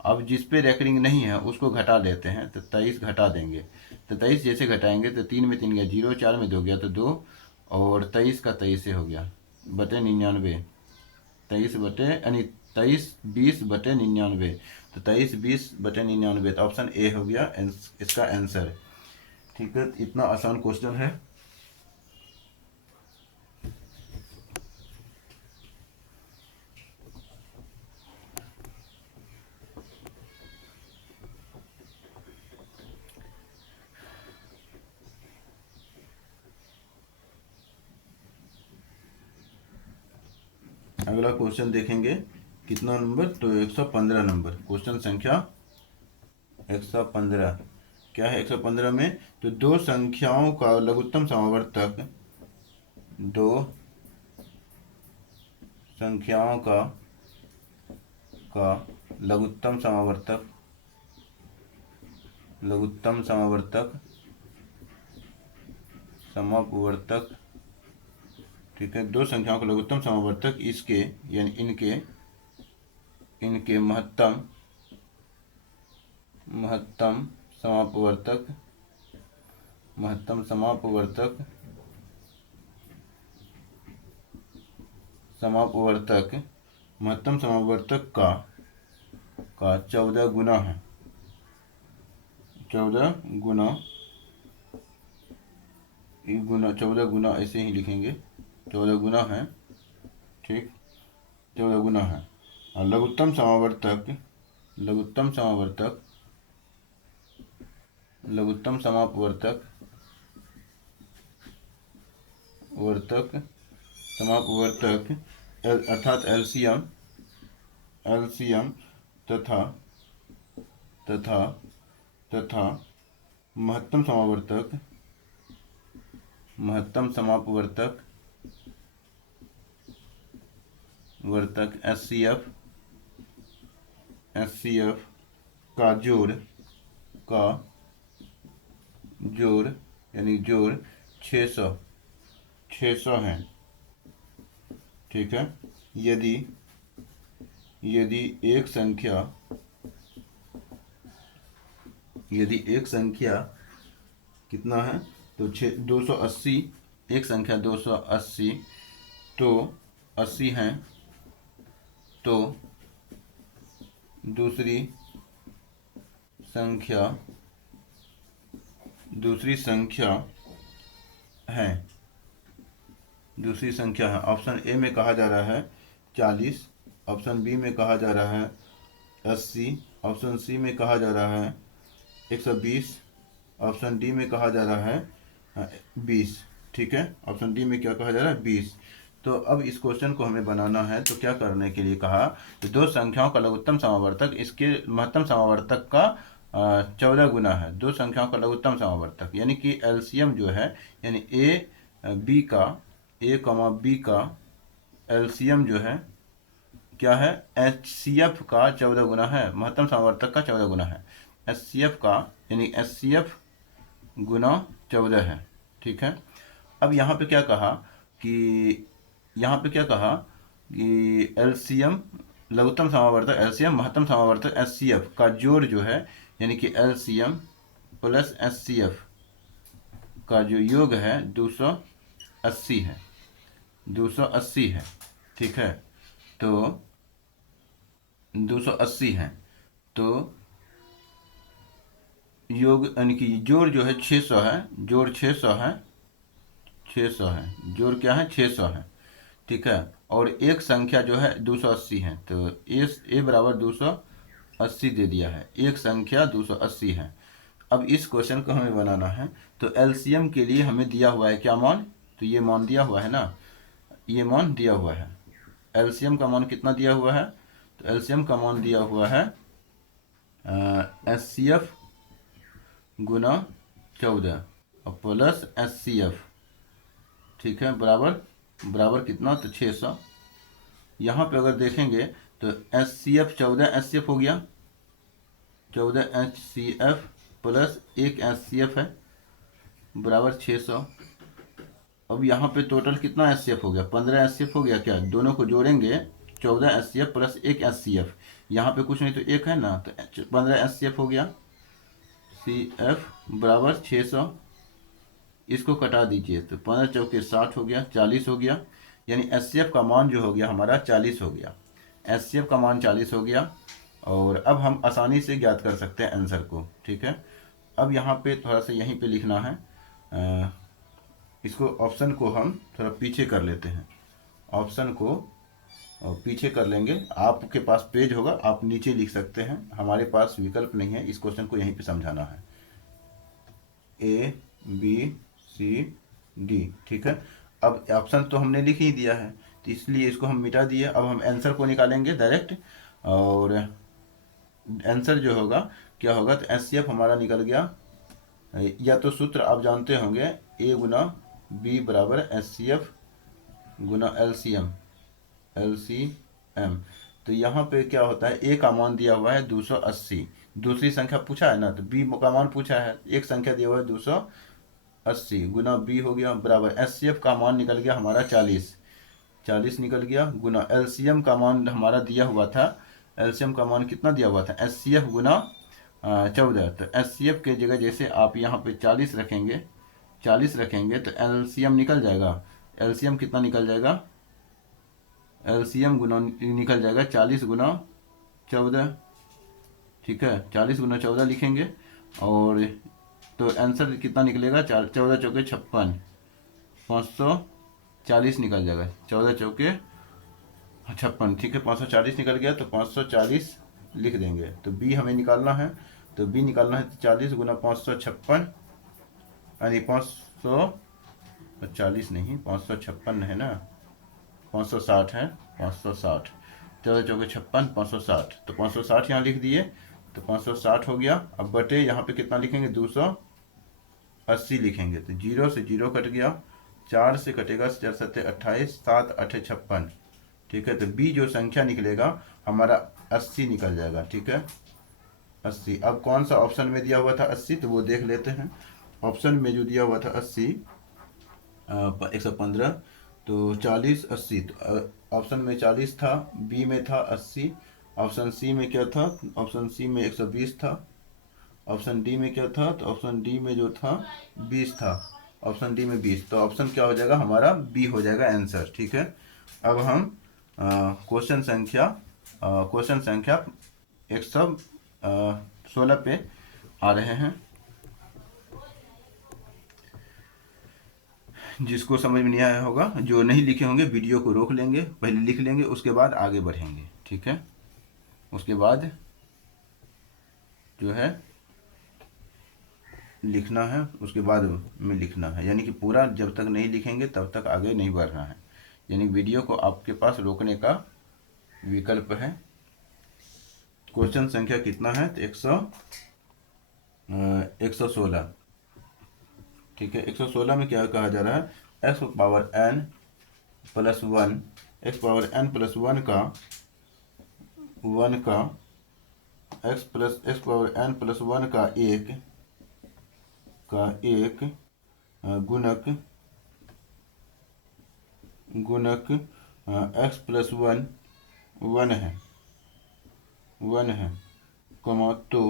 अब जिस पे रेकरिंग नहीं है उसको घटा लेते हैं, तो 23 घटा देंगे, तो 23 जैसे घटाएंगे तो 3 में 3 गया 0, 4 में 2 गया तो 2, और 23 का 23 से हो गया बटे 99, 23 बटे यानी 2320/99, तो 2320/99, तो ऑप्शन ए हो गया इसका आंसर। ठीक है, इतना आसान क्वेश्चन है। अगला क्वेश्चन देखेंगे, कितना नंबर, तो 115 नंबर, क्वेश्चन संख्या 115। क्या है 115 में, तो दो संख्याओं का लघुत्तम समावर्तक, दो संख्याओं का लघुत्तम समावर्तक ठीक है, दो संख्याओं का लघुत्तम समावर्तक इसके यानी इनके महत्तम समापवर्तक महत्तम समापवर्तक का 14 गुना है। 14 गुना ऐसे ही लिखेंगे, 14 गुना है। ठीक, 14 गुना है। और लघुत्तम समावर्तक अर्थात एलसीएम तथा महत्तम समापवर्तक एचसीएफ का जोड़ यानी जोड़ 600 है। ठीक है, यदि एक संख्या कितना है तो 280, एक संख्या 280 तो 80 है, तो दूसरी संख्या है। ऑप्शन ए में कहा जा रहा है 40, ऑप्शन बी में कहा जा रहा है 80, ऑप्शन सी में कहा जा रहा है 120, ऑप्शन डी में कहा जा रहा है 20। ठीक है, ऑप्शन डी में क्या कहा जा रहा है 20। तो अब इस क्वेश्चन को हमें बनाना है, तो क्या करने के लिए कहा, तो दो संख्याओं का लघुत्तम समावर्तक इसके महत्तम समावर्तक का 14 गुना है। दो संख्याओं का लघुत्तम समावर्तक यानी कि एलसीएम जो है, यानी ए बी का एलसीएम जो है क्या है, एचसीएफ का 14 गुना है, महत्तम समावर्तक का 14 गुना है। एचसीएफ का यानी एचसीएफ गुना 14 है। ठीक है, अब यहाँ पे क्या कहा कि एलसीएम लघुत्तम समावर्तक एलसीएम महत्तम समावर्तक एचसीएफ का जोड़ जो है, यानी कि एलसीएम प्लस एचसीएफ का जो योग है 280 है। 280 है। ठीक है, तो 280 है, तो योग यानी कि जोड़ जो है 600 है, जोड़ 600 है, जोड़ क्या है 600 है। ठीक है, और एक संख्या जो है 280 है, तो ए बराबर 280 दे दिया है, एक संख्या 280 है। अब इस क्वेश्चन को हमें बनाना है, तो एलसीएम के लिए हमें दिया हुआ है क्या मान, तो ये मान दिया हुआ है ना, ये मान दिया हुआ है। एलसीएम का मान कितना दिया हुआ है, तो एलसीएम का मान दिया हुआ है एचसीएफ गुना 14 और प्लस एचसीएफ। ठीक है, बराबर कितना, तो 600। यहाँ पे अगर देखेंगे तो एचसीएफ 14 एचसीएफ हो गया, 14 एचसीएफ प्लस 1 एचसीएफ है बराबर 600। अब यहाँ पे टोटल कितना एचसीएफ हो गया, 15 एचसीएफ हो गया। क्या दोनों को जोड़ेंगे 14 एचसीएफ प्लस 1 एचसीएफ, यहाँ पे कुछ नहीं तो 1 है ना, तो 15 एचसीएफ हो गया। सीएफ बराबर 600, इसको कटा दीजिए तो 15 चौके 60 हो गया, 40 हो गया, यानी एचसीएफ का मान जो हो गया हमारा 40 हो गया। एचसीएफ का मान 40 हो गया, और अब हम आसानी से ज्ञात कर सकते हैं आंसर को। ठीक है, अब यहाँ पे थोड़ा सा यहीं पे लिखना है, इसको ऑप्शन को हम थोड़ा पीछे कर लेते हैं, ऑप्शन को पीछे कर लेंगे। आपके पास पेज होगा, आप नीचे लिख सकते हैं, हमारे पास विकल्प नहीं है, इस क्वेश्चन को यहीं पे समझाना है। A B C D. ठीक है, अब ऑप्शन तो हमने लिख ही दिया है, तो इसलिए इसको हम मिटा दिए। अब हम आंसर को निकालेंगे डायरेक्ट, और आंसर जो होगा क्या होगा, तो एचसीएफ हमारा निकल गया, या तो सूत्र आप जानते होंगे, ए गुना बी बराबर एचसीएफ गुना एलसीएम। तो यहाँ पे क्या होता है, ए का मान दिया हुआ है 280, दूसरी संख्या पूछा है ना, तो बी का मान पूछा है, एक संख्या दिया हुआ है 280, 80 गुना बी हो गया बराबर एचसीएफ का मान निकल गया हमारा 40 निकल गया गुना एलसीएम का मान हमारा दिया हुआ था। एलसीएम का मान कितना दिया हुआ था एचसीएफ गुना 14। तो एचसीएफ के जगह जैसे आप यहाँ पे 40 रखेंगे तो एलसीएम निकल जाएगा। एलसीएम कितना निकल जाएगा एलसीएम गुना निकल जाएगा 40 गुना 14। ठीक है 40 गुना 14 लिखेंगे और तो आंसर कितना निकलेगा 14 चौके 56 540 निकल जाएगा 14 चौके 56। ठीक है 540 निकल गया तो 540 लिख देंगे। तो बी हमें निकालना है तो बी निकालना है तो 40 गुना 556 यानी 540 नहीं 556 है ना 560 है 560 14 चौके 56 560 तो 560 यहाँ लिख दिए तो 560 हो गया। अब बटे यहाँ पे कितना लिखेंगे 280 लिखेंगे तो 0 से 0 कट गया 4 से कटेगा 4 7 28 7 8 56। ठीक है तो बी जो संख्या निकलेगा हमारा 80 निकल जाएगा। ठीक है 80। अब कौन सा ऑप्शन में दिया हुआ था 80 तो वो देख लेते हैं। ऑप्शन में जो दिया हुआ था 80 115 तो 40 80 तो ऑप्शन में 40 था बी में था 80। ऑप्शन सी में क्या था ऑप्शन सी में 120 था। ऑप्शन डी में क्या था तो ऑप्शन डी में जो था 20 था। ऑप्शन डी में 20 तो ऑप्शन क्या हो जाएगा हमारा बी हो जाएगा आंसर। ठीक है अब हम क्वेश्चन संख्या 116 पे आ रहे हैं। जिसको समझ में नहीं आया होगा जो नहीं लिखे होंगे वीडियो को रोक लेंगे पहले लिख लेंगे उसके बाद आगे बढ़ेंगे। ठीक है उसके बाद जो है लिखना है उसके बाद में लिखना है यानी कि पूरा जब तक नहीं लिखेंगे तब तक आगे नहीं बढ़ना है। यानी वीडियो को आपके पास रोकने का विकल्प है। क्वेश्चन संख्या कितना है तो 116। ठीक है 116 में क्या कहा जा रहा है x power n plus 1 x power n plus 1 का एक्स पावर n प्लस 1 का एक गुणक एक्स प्लस 1 है कमा तो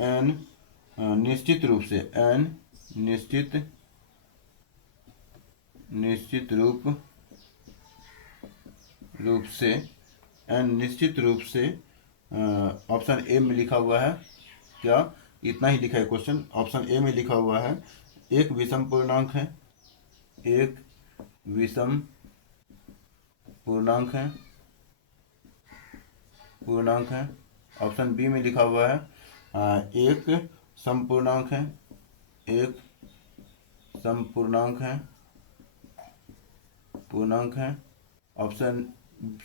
n निश्चित रूप से n निश्चित रूप से ऑप्शन ए में लिखा हुआ है क्या इतना ही लिखा है क्वेश्चन। ऑप्शन ए में लिखा हुआ है एक विषम पूर्णांक है। ऑप्शन बी में लिखा हुआ है एक समपूर्णांक है। ऑप्शन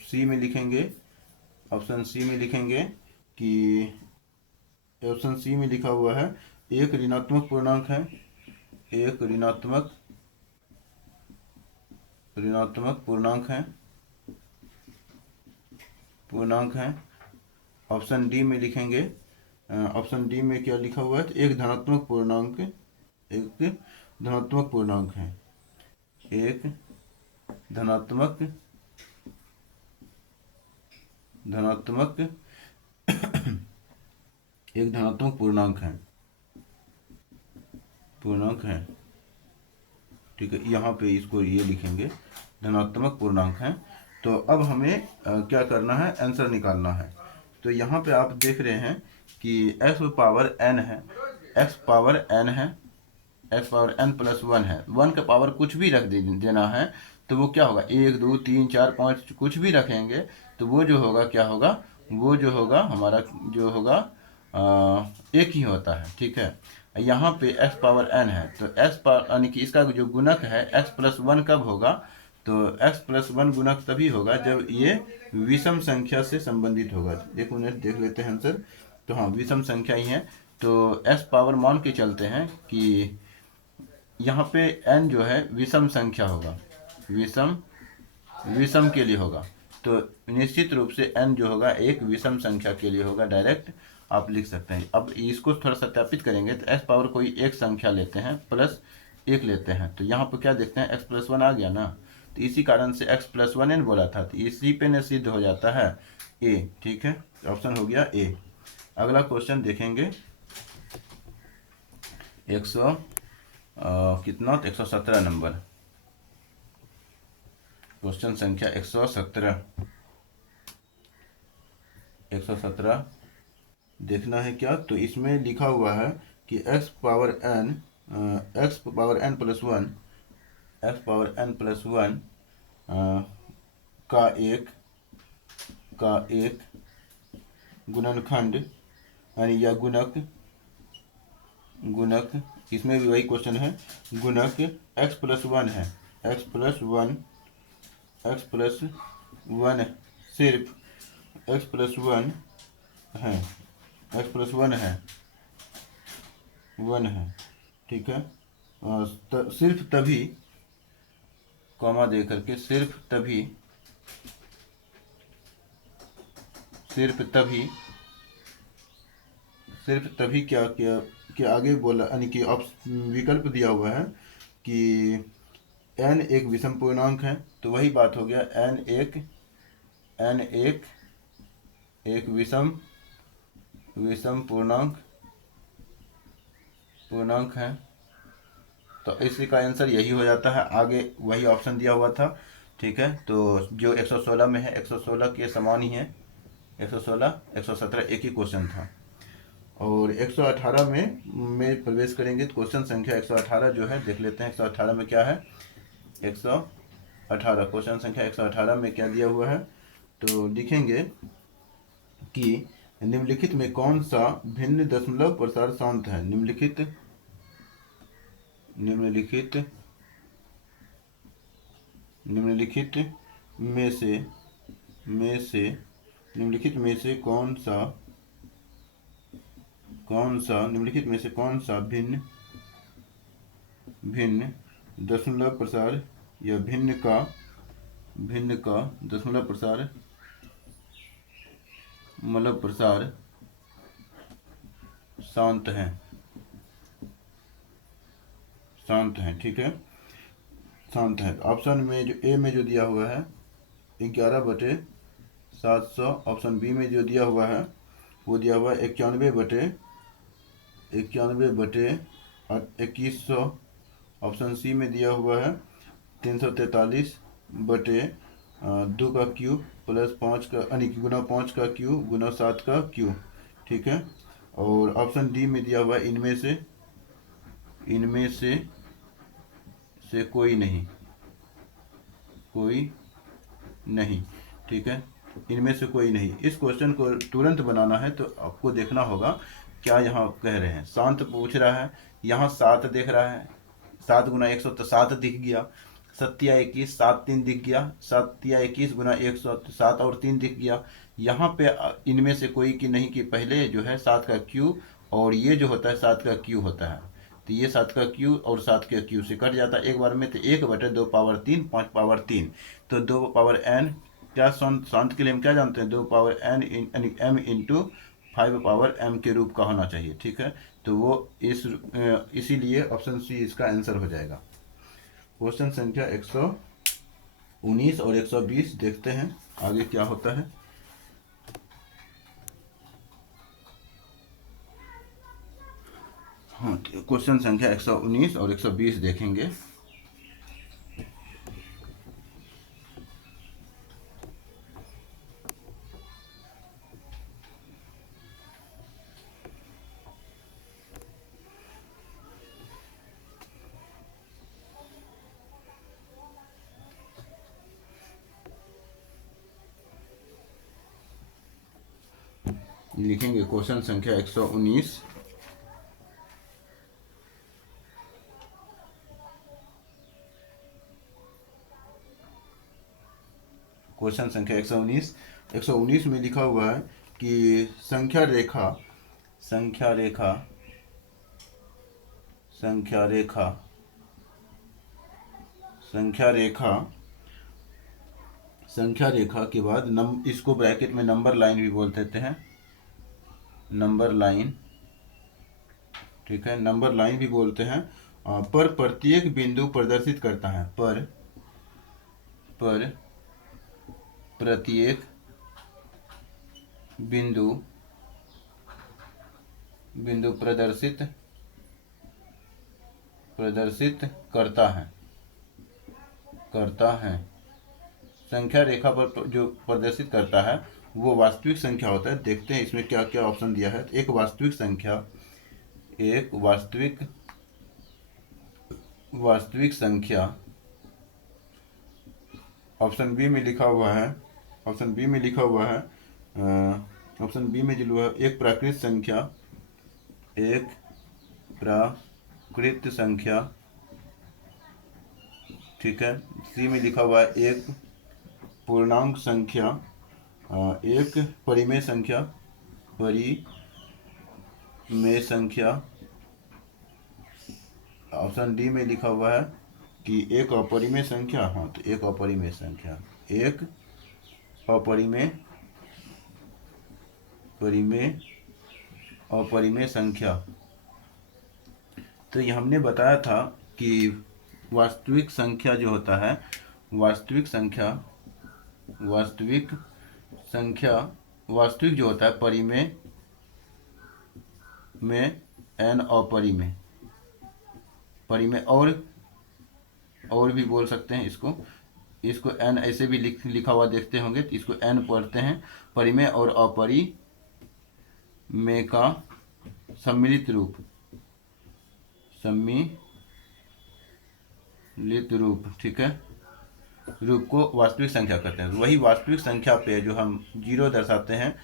सी में लिखेंगे कि ऑप्शन सी में लिखा हुआ है एक ऋणात्मक पूर्णांक है। ऑप्शन डी में लिखेंगे ऑप्शन डी में क्या लिखा हुआ है तो एक धनात्मक पूर्णांक है। एक धनात्मक पूर्णांक है। ठीक है यहाँ पे इसको ये लिखेंगे धनात्मक पूर्णांक है। तो अब हमें क्या करना है आंसर निकालना है। तो यहाँ पे आप देख रहे हैं कि x पावर n है x पावर n प्लस 1 है 1 का पावर कुछ भी रख देना है तो वो क्या होगा 1 2 3 4 5 कुछ भी रखेंगे तो वो जो होगा क्या होगा वो जो होगा हमारा जो होगा एक ही होता है। ठीक है यहाँ पे x पावर n है तो x पावर यानी कि इसका जो गुणक है x प्लस 1 कब होगा तो x प्लस 1 गुणक तभी होगा जब ये विषम संख्या से संबंधित होगा। एक मिनट देख लेते हैं आंसर। तो हाँ विषम संख्या ही है तो x पावर मान के चलते हैं कि यहाँ पे n जो है विषम संख्या होगा विषम के लिए होगा तो निश्चित रूप से n जो होगा एक विषम संख्या के लिए होगा डायरेक्ट। आप लिख सकते हैं। अब इसको थोड़ा सत्यापित करेंगे तो एक्स पावर कोई एक संख्या लेते हैं प्लस एक लेते हैं, तो यहाँ पर क्या देखते हैं एक्स प्लस वन आ गया ना, तो इसी कारण से एक्स प्लस वन एन बोला था, तो इसी पे न सिद्ध हो जाता है ए। ठीक है, ऑप्शन हो गया ए। अगला क्वेश्चन देखेंगे 100 कितना, तो 117 नंबर, क्वेश्चन संख्या 117। 117 देखना है क्या, तो इसमें लिखा हुआ है कि x power n, x power n plus one, x power n plus one का एक गुणनखंड यानी या गुणक, इसमें भी वही क्वेश्चन है, गुणक x प्लस वन है, x प्लस वन सिर्फ x प्लस वन है, x प्लस वन है। ठीक है, सिर्फ तभी, कॉमा दे करके, सिर्फ तभी क्या क्या के आगे बोला, यानी कि विकल्प दिया हुआ है कि n एक विषम पूर्णांक है, तो वही बात हो गया, n एक विषम पूर्णांक है, तो इसी का आंसर यही हो जाता है, आगे वही ऑप्शन दिया हुआ था। ठीक है, तो जो 116 में है 116 के समान ही है, 116 117 एक ही क्वेश्चन था। और 118 में प्रवेश करेंगे, तो क्वेश्चन संख्या 118 जो है देख लेते हैं 118 में क्या है। 118 क्वेश्चन संख्या 118 में क्या दिया हुआ है, तो लिखेंगे कि निम्नलिखित में कौन सा भिन्न दशमलव प्रसार शांत है। निम्नलिखित में से कौन सा भिन्न दशमलव प्रसार या भिन्न का दशमलव प्रसार मतलब प्रसार शांत है। ठीक है, शांत है। ऑप्शन में जो ए में जो दिया हुआ है 11/700, ऑप्शन बी में जो दिया हुआ है वो दिया हुआ है 91/2100, ऑप्शन सी में दिया हुआ है 343/2 का क्यूब प्लस 5 का, यानी कि गुना 5 का क्यूब गुना 7 का क्यूब। ठीक है, और ऑप्शन डी में दिया हुआ है इनमें से कोई नहीं। ठीक है, इनमें से कोई नहीं। इस क्वेश्चन को तुरंत बनाना है तो आपको देखना होगा क्या यहाँ कह रहे हैं। शांत पूछ रहा है, यहाँ 7 देख रहा है, 7 गुना 100 तो 7 दिख गया, 7 या 21, 7 3 दिख गया, 7 या 21 गुना 100 तो 7 और 3 दिख गया। यहाँ पे इनमें से कोई की नहीं, कि पहले जो है 7 का क्यू और ये जो होता है 7 का क्यू होता है, तो ये 7 का क्यू और 7 के क्यू से कट जाता है एक बार में, तो 1/2 पावर 3 5 पावर 3, तो 2 पावर n, क्या शांत के लिए हम क्या जानते हैं, 2 पावर n यानी m इंटू 5 पावर m के रूप का होना चाहिए। ठीक है, तो वो इसीलिए ऑप्शन सी इसका आंसर हो जाएगा। क्वेश्चन संख्या 119 और 120 देखते हैं आगे क्या होता है। हाँ, क्वेश्चन संख्या 119 और 120 देखेंगे। लिखेंगे क्वेश्चन संख्या 119, क्वेश्चन संख्या 119 में लिखा हुआ है कि संख्या रेखा के बाद इसको ब्रैकेट में नंबर लाइन भी बोल देते हैं, नंबर लाइन, ठीक है, नंबर लाइन भी बोलते हैं, पर प्रत्येक बिंदु प्रदर्शित करता है, पर प्रत्येक बिंदु प्रदर्शित करता है। संख्या रेखा पर जो प्रदर्शित करता है वो वास्तविक संख्या होता है। देखते हैं इसमें क्या क्या ऑप्शन दिया है। एक वास्तविक संख्या ऑप्शन बी में लिखा हुआ है, ऑप्शन बी में जो है एक प्राकृत संख्या, ठीक है। सी में लिखा हुआ है एक पूर्णांक संख्या, एक परिमेय संख्या। ऑप्शन डी में लिखा हुआ है कि एक अपरिमेय संख्या, हाँ तो एक अपरिमेय संख्या। तो ये हमने बताया था कि वास्तविक संख्या जो होता है, वास्तविक जो होता है परिमेय में n अपरिमेय, और भी बोल सकते हैं इसको n ऐसे भी लिखा हुआ देखते होंगे, तो इसको n पढ़ते हैं। परिमेय और अपरिमेय का सम्मिलित रूप, ठीक है, रूप को वास्तविक संख्या कहते हैं। वही वास्तविक संख्या पे जो हम 0 दर्शाते हैं,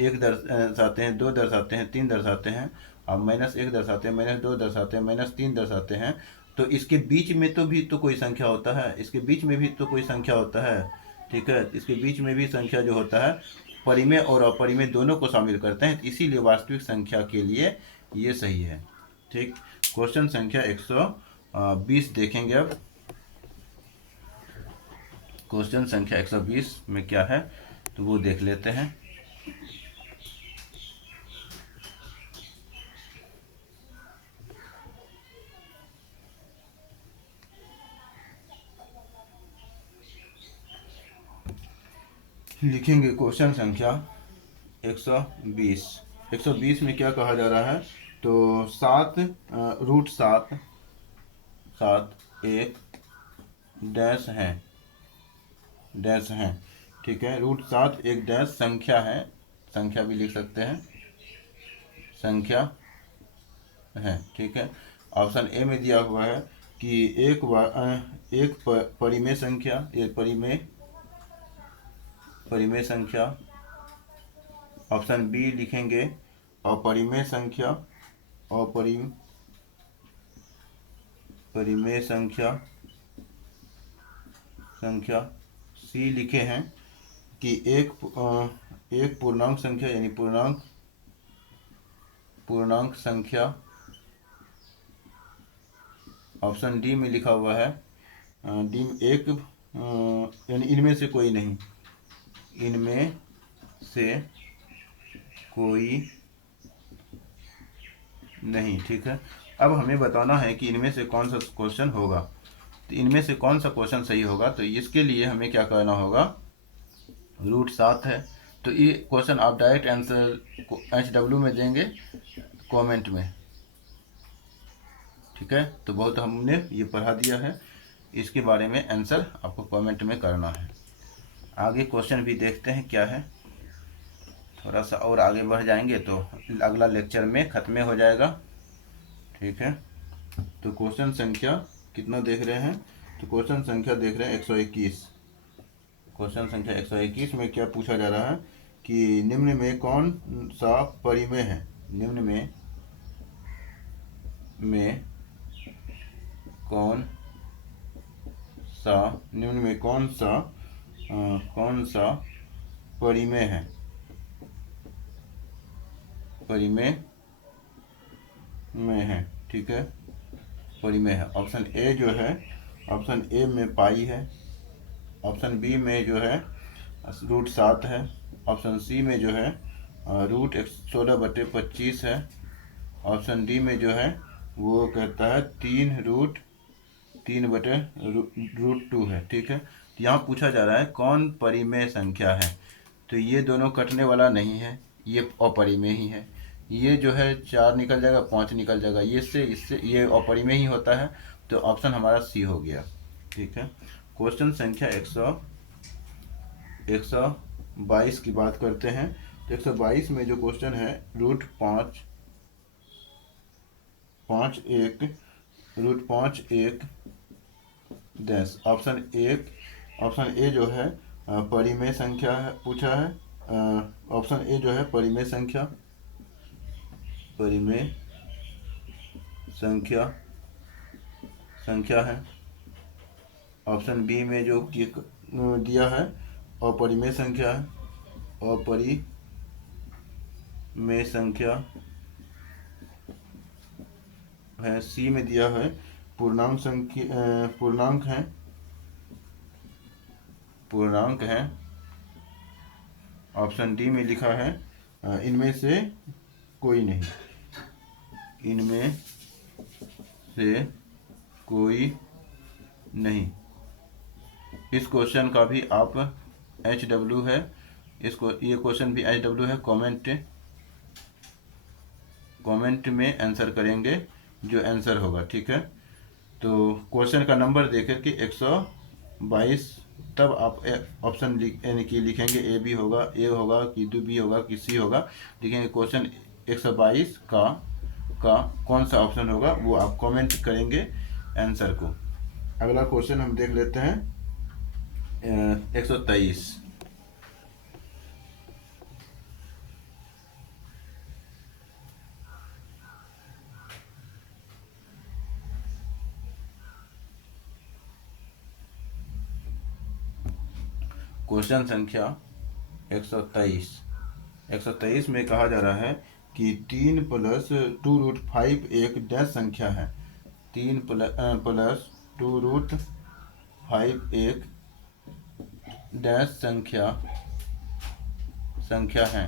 1 दर्शाते हैं, 2 दर्शाते हैं, 3 दर्शाते हैं, और -1 दर्शाते हैं, -2 दर्शाते हैं, -3 दर्शाते हैं, तो इसके बीच में तो भी तो कोई संख्या होता है, इसके बीच में भी तो कोई संख्या होता है, ठीक है। इसके बीच में भी संख्या जो होता है परिमेय और अपरिमेय दोनों को शामिल करते हैं, इसीलिए वास्तविक संख्या के लिए ये सही है, ठीक। क्वेश्चन संख्या 120 देखेंगे अब। क्वेश्चन संख्या 120 में क्या है तो वो देख लेते हैं। लिखेंगे क्वेश्चन संख्या 120 में क्या कहा जा रहा है, तो 7 एक डैश है, ठीक है। √7 एक डैश संख्या है, संख्या भी लिख सकते हैं, संख्या है, ठीक है। ऑप्शन ए में दिया हुआ है कि एक परिमेय संख्या, एक परिमेय संख्या। ऑप्शन बी लिखेंगे अपरिमेय संख्या। सी लिखे हैं कि एक पूर्णांक संख्या, यानी पूर्णांक संख्या। ऑप्शन डी में लिखा हुआ है डी एक, यानी इनमें से कोई नहीं, ठीक है। अब हमें बताना है कि इनमें से कौन सा क्वेश्चन होगा, तो इनमें से कौन सा क्वेश्चन सही होगा, तो इसके लिए हमें क्या करना होगा, √7 है, तो ये क्वेश्चन आप डायरेक्ट आंसर HW में देंगे कमेंट में, ठीक है। तो बहुत हमने ये पढ़ा दिया है, इसके बारे में आंसर आपको कमेंट में करना है। आगे क्वेश्चन भी देखते हैं क्या है, थोड़ा सा और आगे बढ़ जाएंगे तो अगला लेक्चर में ख़त्म हो जाएगा, ठीक है। तो क्वेश्चन संख्या कितना देख रहे हैं, तो क्वेश्चन संख्या देख रहे हैं 121। क्वेश्चन संख्या 121 में क्या पूछा जा रहा है कि निम्न में कौन सा परिमेय है, निम्न में कौन सा परिमेय है, ठीक है, परिमेय है। ऑप्शन ए जो है, ऑप्शन ए में पाई है, ऑप्शन बी में जो है √7 है, ऑप्शन सी में जो है रूट 16/25 है। ऑप्शन डी में जो है वो कहता है 3√3/√2 है। ठीक है, तो यहाँ पूछा जा रहा है कौन परिमेय संख्या है। तो ये दोनों कटने वाला नहीं है, ये अपरिमेय ही है। ये जो है 4 निकल जाएगा, 5 निकल जाएगा, ये से इससे ये अपरिमेय ही होता है। तो ऑप्शन हमारा सी हो गया। ठीक है, क्वेश्चन संख्या 122 की बात करते हैं। तो 122 में जो क्वेश्चन है √5 डैश ऑप्शन ए जो है परिमेय संख्या है, पूछा है। ऑप्शन ए जो है परिमेय संख्या है। ऑप्शन बी में जो दिया है अपरिमेय संख्या है। अपरिमेय संख्या है। सी में दिया है पूर्णांक है। ऑप्शन डी में लिखा है इनमें से कोई नहीं। इनमें से कोई नहीं। इस क्वेश्चन का भी आप HW है, ये क्वेश्चन भी HW है। कमेंट में आंसर करेंगे जो आंसर होगा। ठीक है, तो क्वेश्चन का नंबर देकर के 122 तब आप ऑप्शन यानी कि लिखेंगे ए बी होगा, ए होगा कि बी होगा कि सी होगा। लिखेंगे क्वेश्चन 122 का कौन सा ऑप्शन होगा, वो आप कमेंट करेंगे आंसर को। अगला क्वेश्चन हम देख लेते हैं 123। क्वेश्चन संख्या 123 में कहा जा रहा है कि 3 + 2√5 एक डैश संख्या है। 3 + 2√5 एक डैश संख्या है।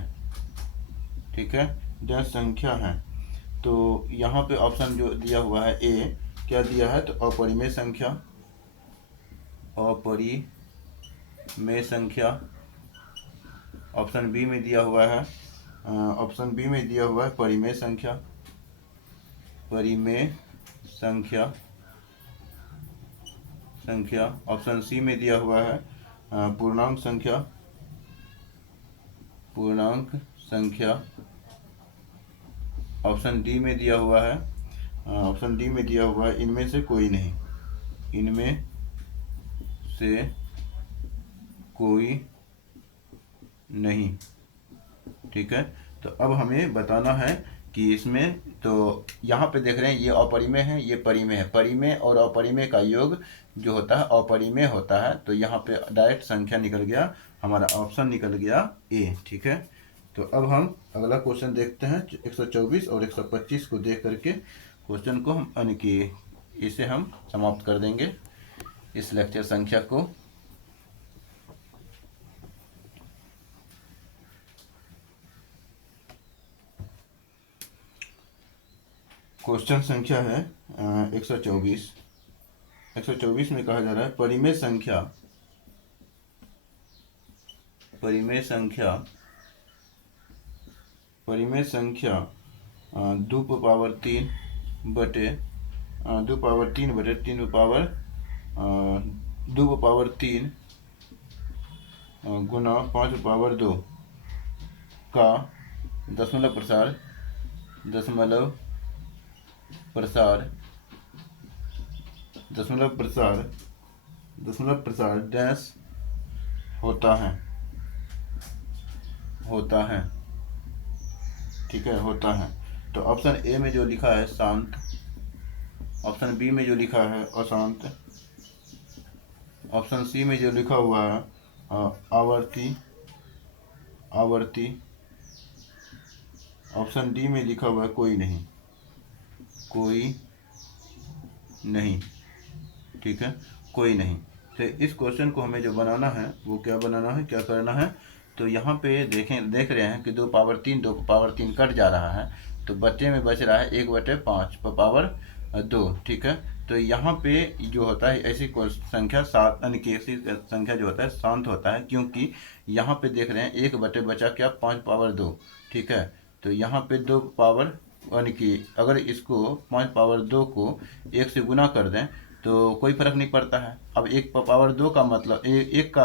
ठीक है, डैश संख्या है। तो यहाँ पे ऑप्शन जो दिया हुआ है ए, क्या दिया है, तो अपरिमेय संख्या। ऑप्शन बी में दिया हुआ है परिमेय संख्या। ऑप्शन सी में दिया हुआ है पूर्णांक संख्या। ऑप्शन डी में दिया हुआ है इनमें से कोई नहीं। इनमें से कोई नहीं। ठीक है, तो अब हमें बताना है कि इसमें, तो यहाँ पे देख रहे हैं ये अपरिमेय है, ये परिमेय है। परिमेय और अपरिमेय का योग जो होता है अपरिमेय होता है। तो यहाँ पे डायरेक्ट संख्या निकल गया, हमारा ऑप्शन निकल गया ए। ठीक है, तो अब हम अगला क्वेश्चन देखते हैं 124 और 125 को देख करके क्वेश्चन को हम यानी कि इसे हम समाप्त कर देंगे इस लेक्चर संख्या को। क्वेश्चन संख्या है 124 में कहा जा रहा है परिमेय संख्या 2^3 बटे 2^3 गुना 5/2 का दशमलव प्रसार डैश होता है। ठीक है, होता है। तो ऑप्शन ए में जो लिखा है शांत, ऑप्शन बी में जो लिखा है अशांत, ऑप्शन सी में जो लिखा हुआ है आवर्ती, ऑप्शन डी में लिखा हुआ है कोई नहीं। ठीक है, कोई नहीं। तो इस क्वेश्चन को हमें जो बनाना है वो क्या करना है, तो यहाँ पे देख रहे हैं कि 2 पावर 3 कट जा रहा है, तो बच्चे में बच रहा है 1/5 पावर 2। ठीक है, तो यहाँ पे जो होता है ऐसी संख्या सात यानी कि ऐसी संख्या जो होता है शांत होता है, क्योंकि यहाँ पे देख रहे हैं 1 बचा क्या 5 पावर 2। ठीक है, तो यहाँ पे 2 पावर यानी कि अगर इसको 5 पावर 2 को 1 से गुना कर दें तो कोई फर्क नहीं पड़ता है। अब 1 पावर 2 का मतलब एक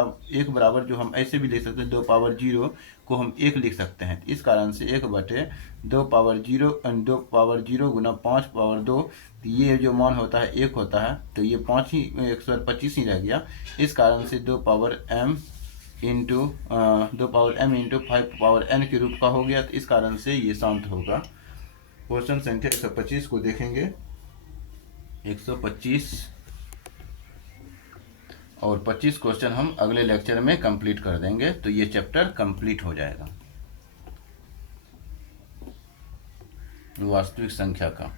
बराबर जो हम ऐसे भी लिख सकते हैं 2 पावर 0 को हम 1 लिख सकते हैं। इस कारण से 1/2 गुना 5 पावर 2, ये जो मान होता है 1 होता है, तो ये 5 ही 125 ही रह गया। इस कारण से 2 power m into 5 power n के रूप का हो गया, तो इस कारण से ये शांत होगा। क्वेश्चन संख्या 125 को देखेंगे। 125 और 25 क्वेश्चन हम अगले लेक्चर में कंप्लीट कर देंगे, तो ये चैप्टर कंप्लीट हो जाएगा वास्तविक संख्या का।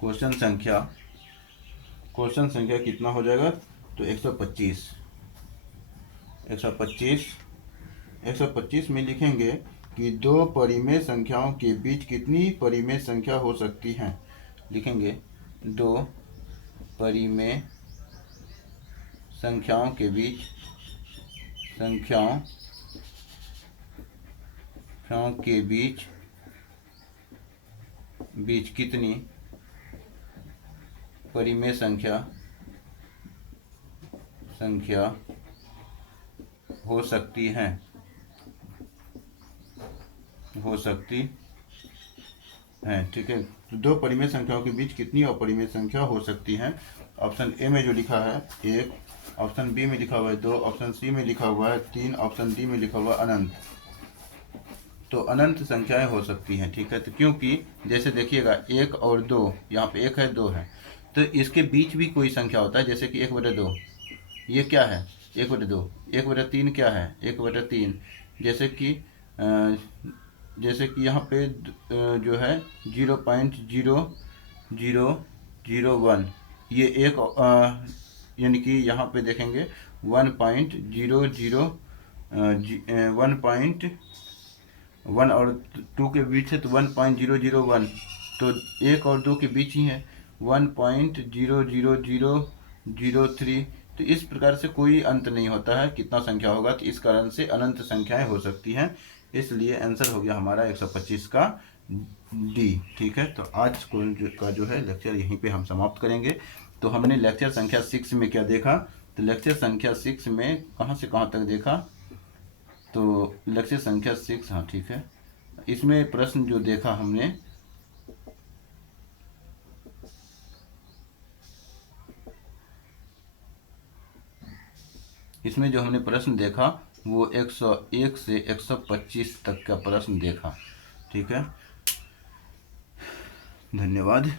क्वेश्चन संख्या कितना हो जाएगा, तो 125 में लिखेंगे कि 2 परिमेय संख्याओं के बीच कितनी परिमेय संख्या हो सकती हैं। लिखेंगे 2 परिमेय संख्याओं के बीच कितनी परिमेय संख्या हो सकती हैं। ठीक है, तो 2 परिमेय संख्याओं के बीच कितनी अपरिमेय संख्या हो सकती हैं। ऑप्शन ए में जो लिखा है 1, ऑप्शन बी में लिखा हुआ है 2, ऑप्शन सी में लिखा हुआ है 3, ऑप्शन डी में लिखा हुआ है अनंत। तो अनंत संख्याएं हो सकती हैं। ठीक है, तो क्योंकि जैसे देखिएगा 1 और 2, यहाँ पे 1 है 2 है, तो इसके बीच भी कोई संख्या होता है, जैसे कि 1/2, ये क्या है 1/2, 1/3 क्या है 1/3, जैसे कि यहाँ पे जो है 0.0001, ये एक यानी कि यहाँ पे देखेंगे 1 और 2 के बीच है, तो 1.001, तो 1 और 2 के बीच ही है 1.00003। तो इस प्रकार से कोई अंत नहीं होता है कितना संख्या होगा, तो इस कारण से अनंत संख्याएं हो सकती हैं। इसलिए आंसर हो गया हमारा 125 का डी। ठीक है, तो आज का जो है लेक्चर यहीं पे हम समाप्त करेंगे। तो हमने लेक्चर संख्या 6 में क्या देखा, तो लेक्चर संख्या 6 में कहाँ से कहाँ तक देखा, तो लेक्चर संख्या 6, हाँ ठीक है, इसमें प्रश्न जो देखा हमने, इसमें जो हमने प्रश्न देखा वो 101 से 125 तक का प्रश्न देखा। ठीक है, धन्यवाद।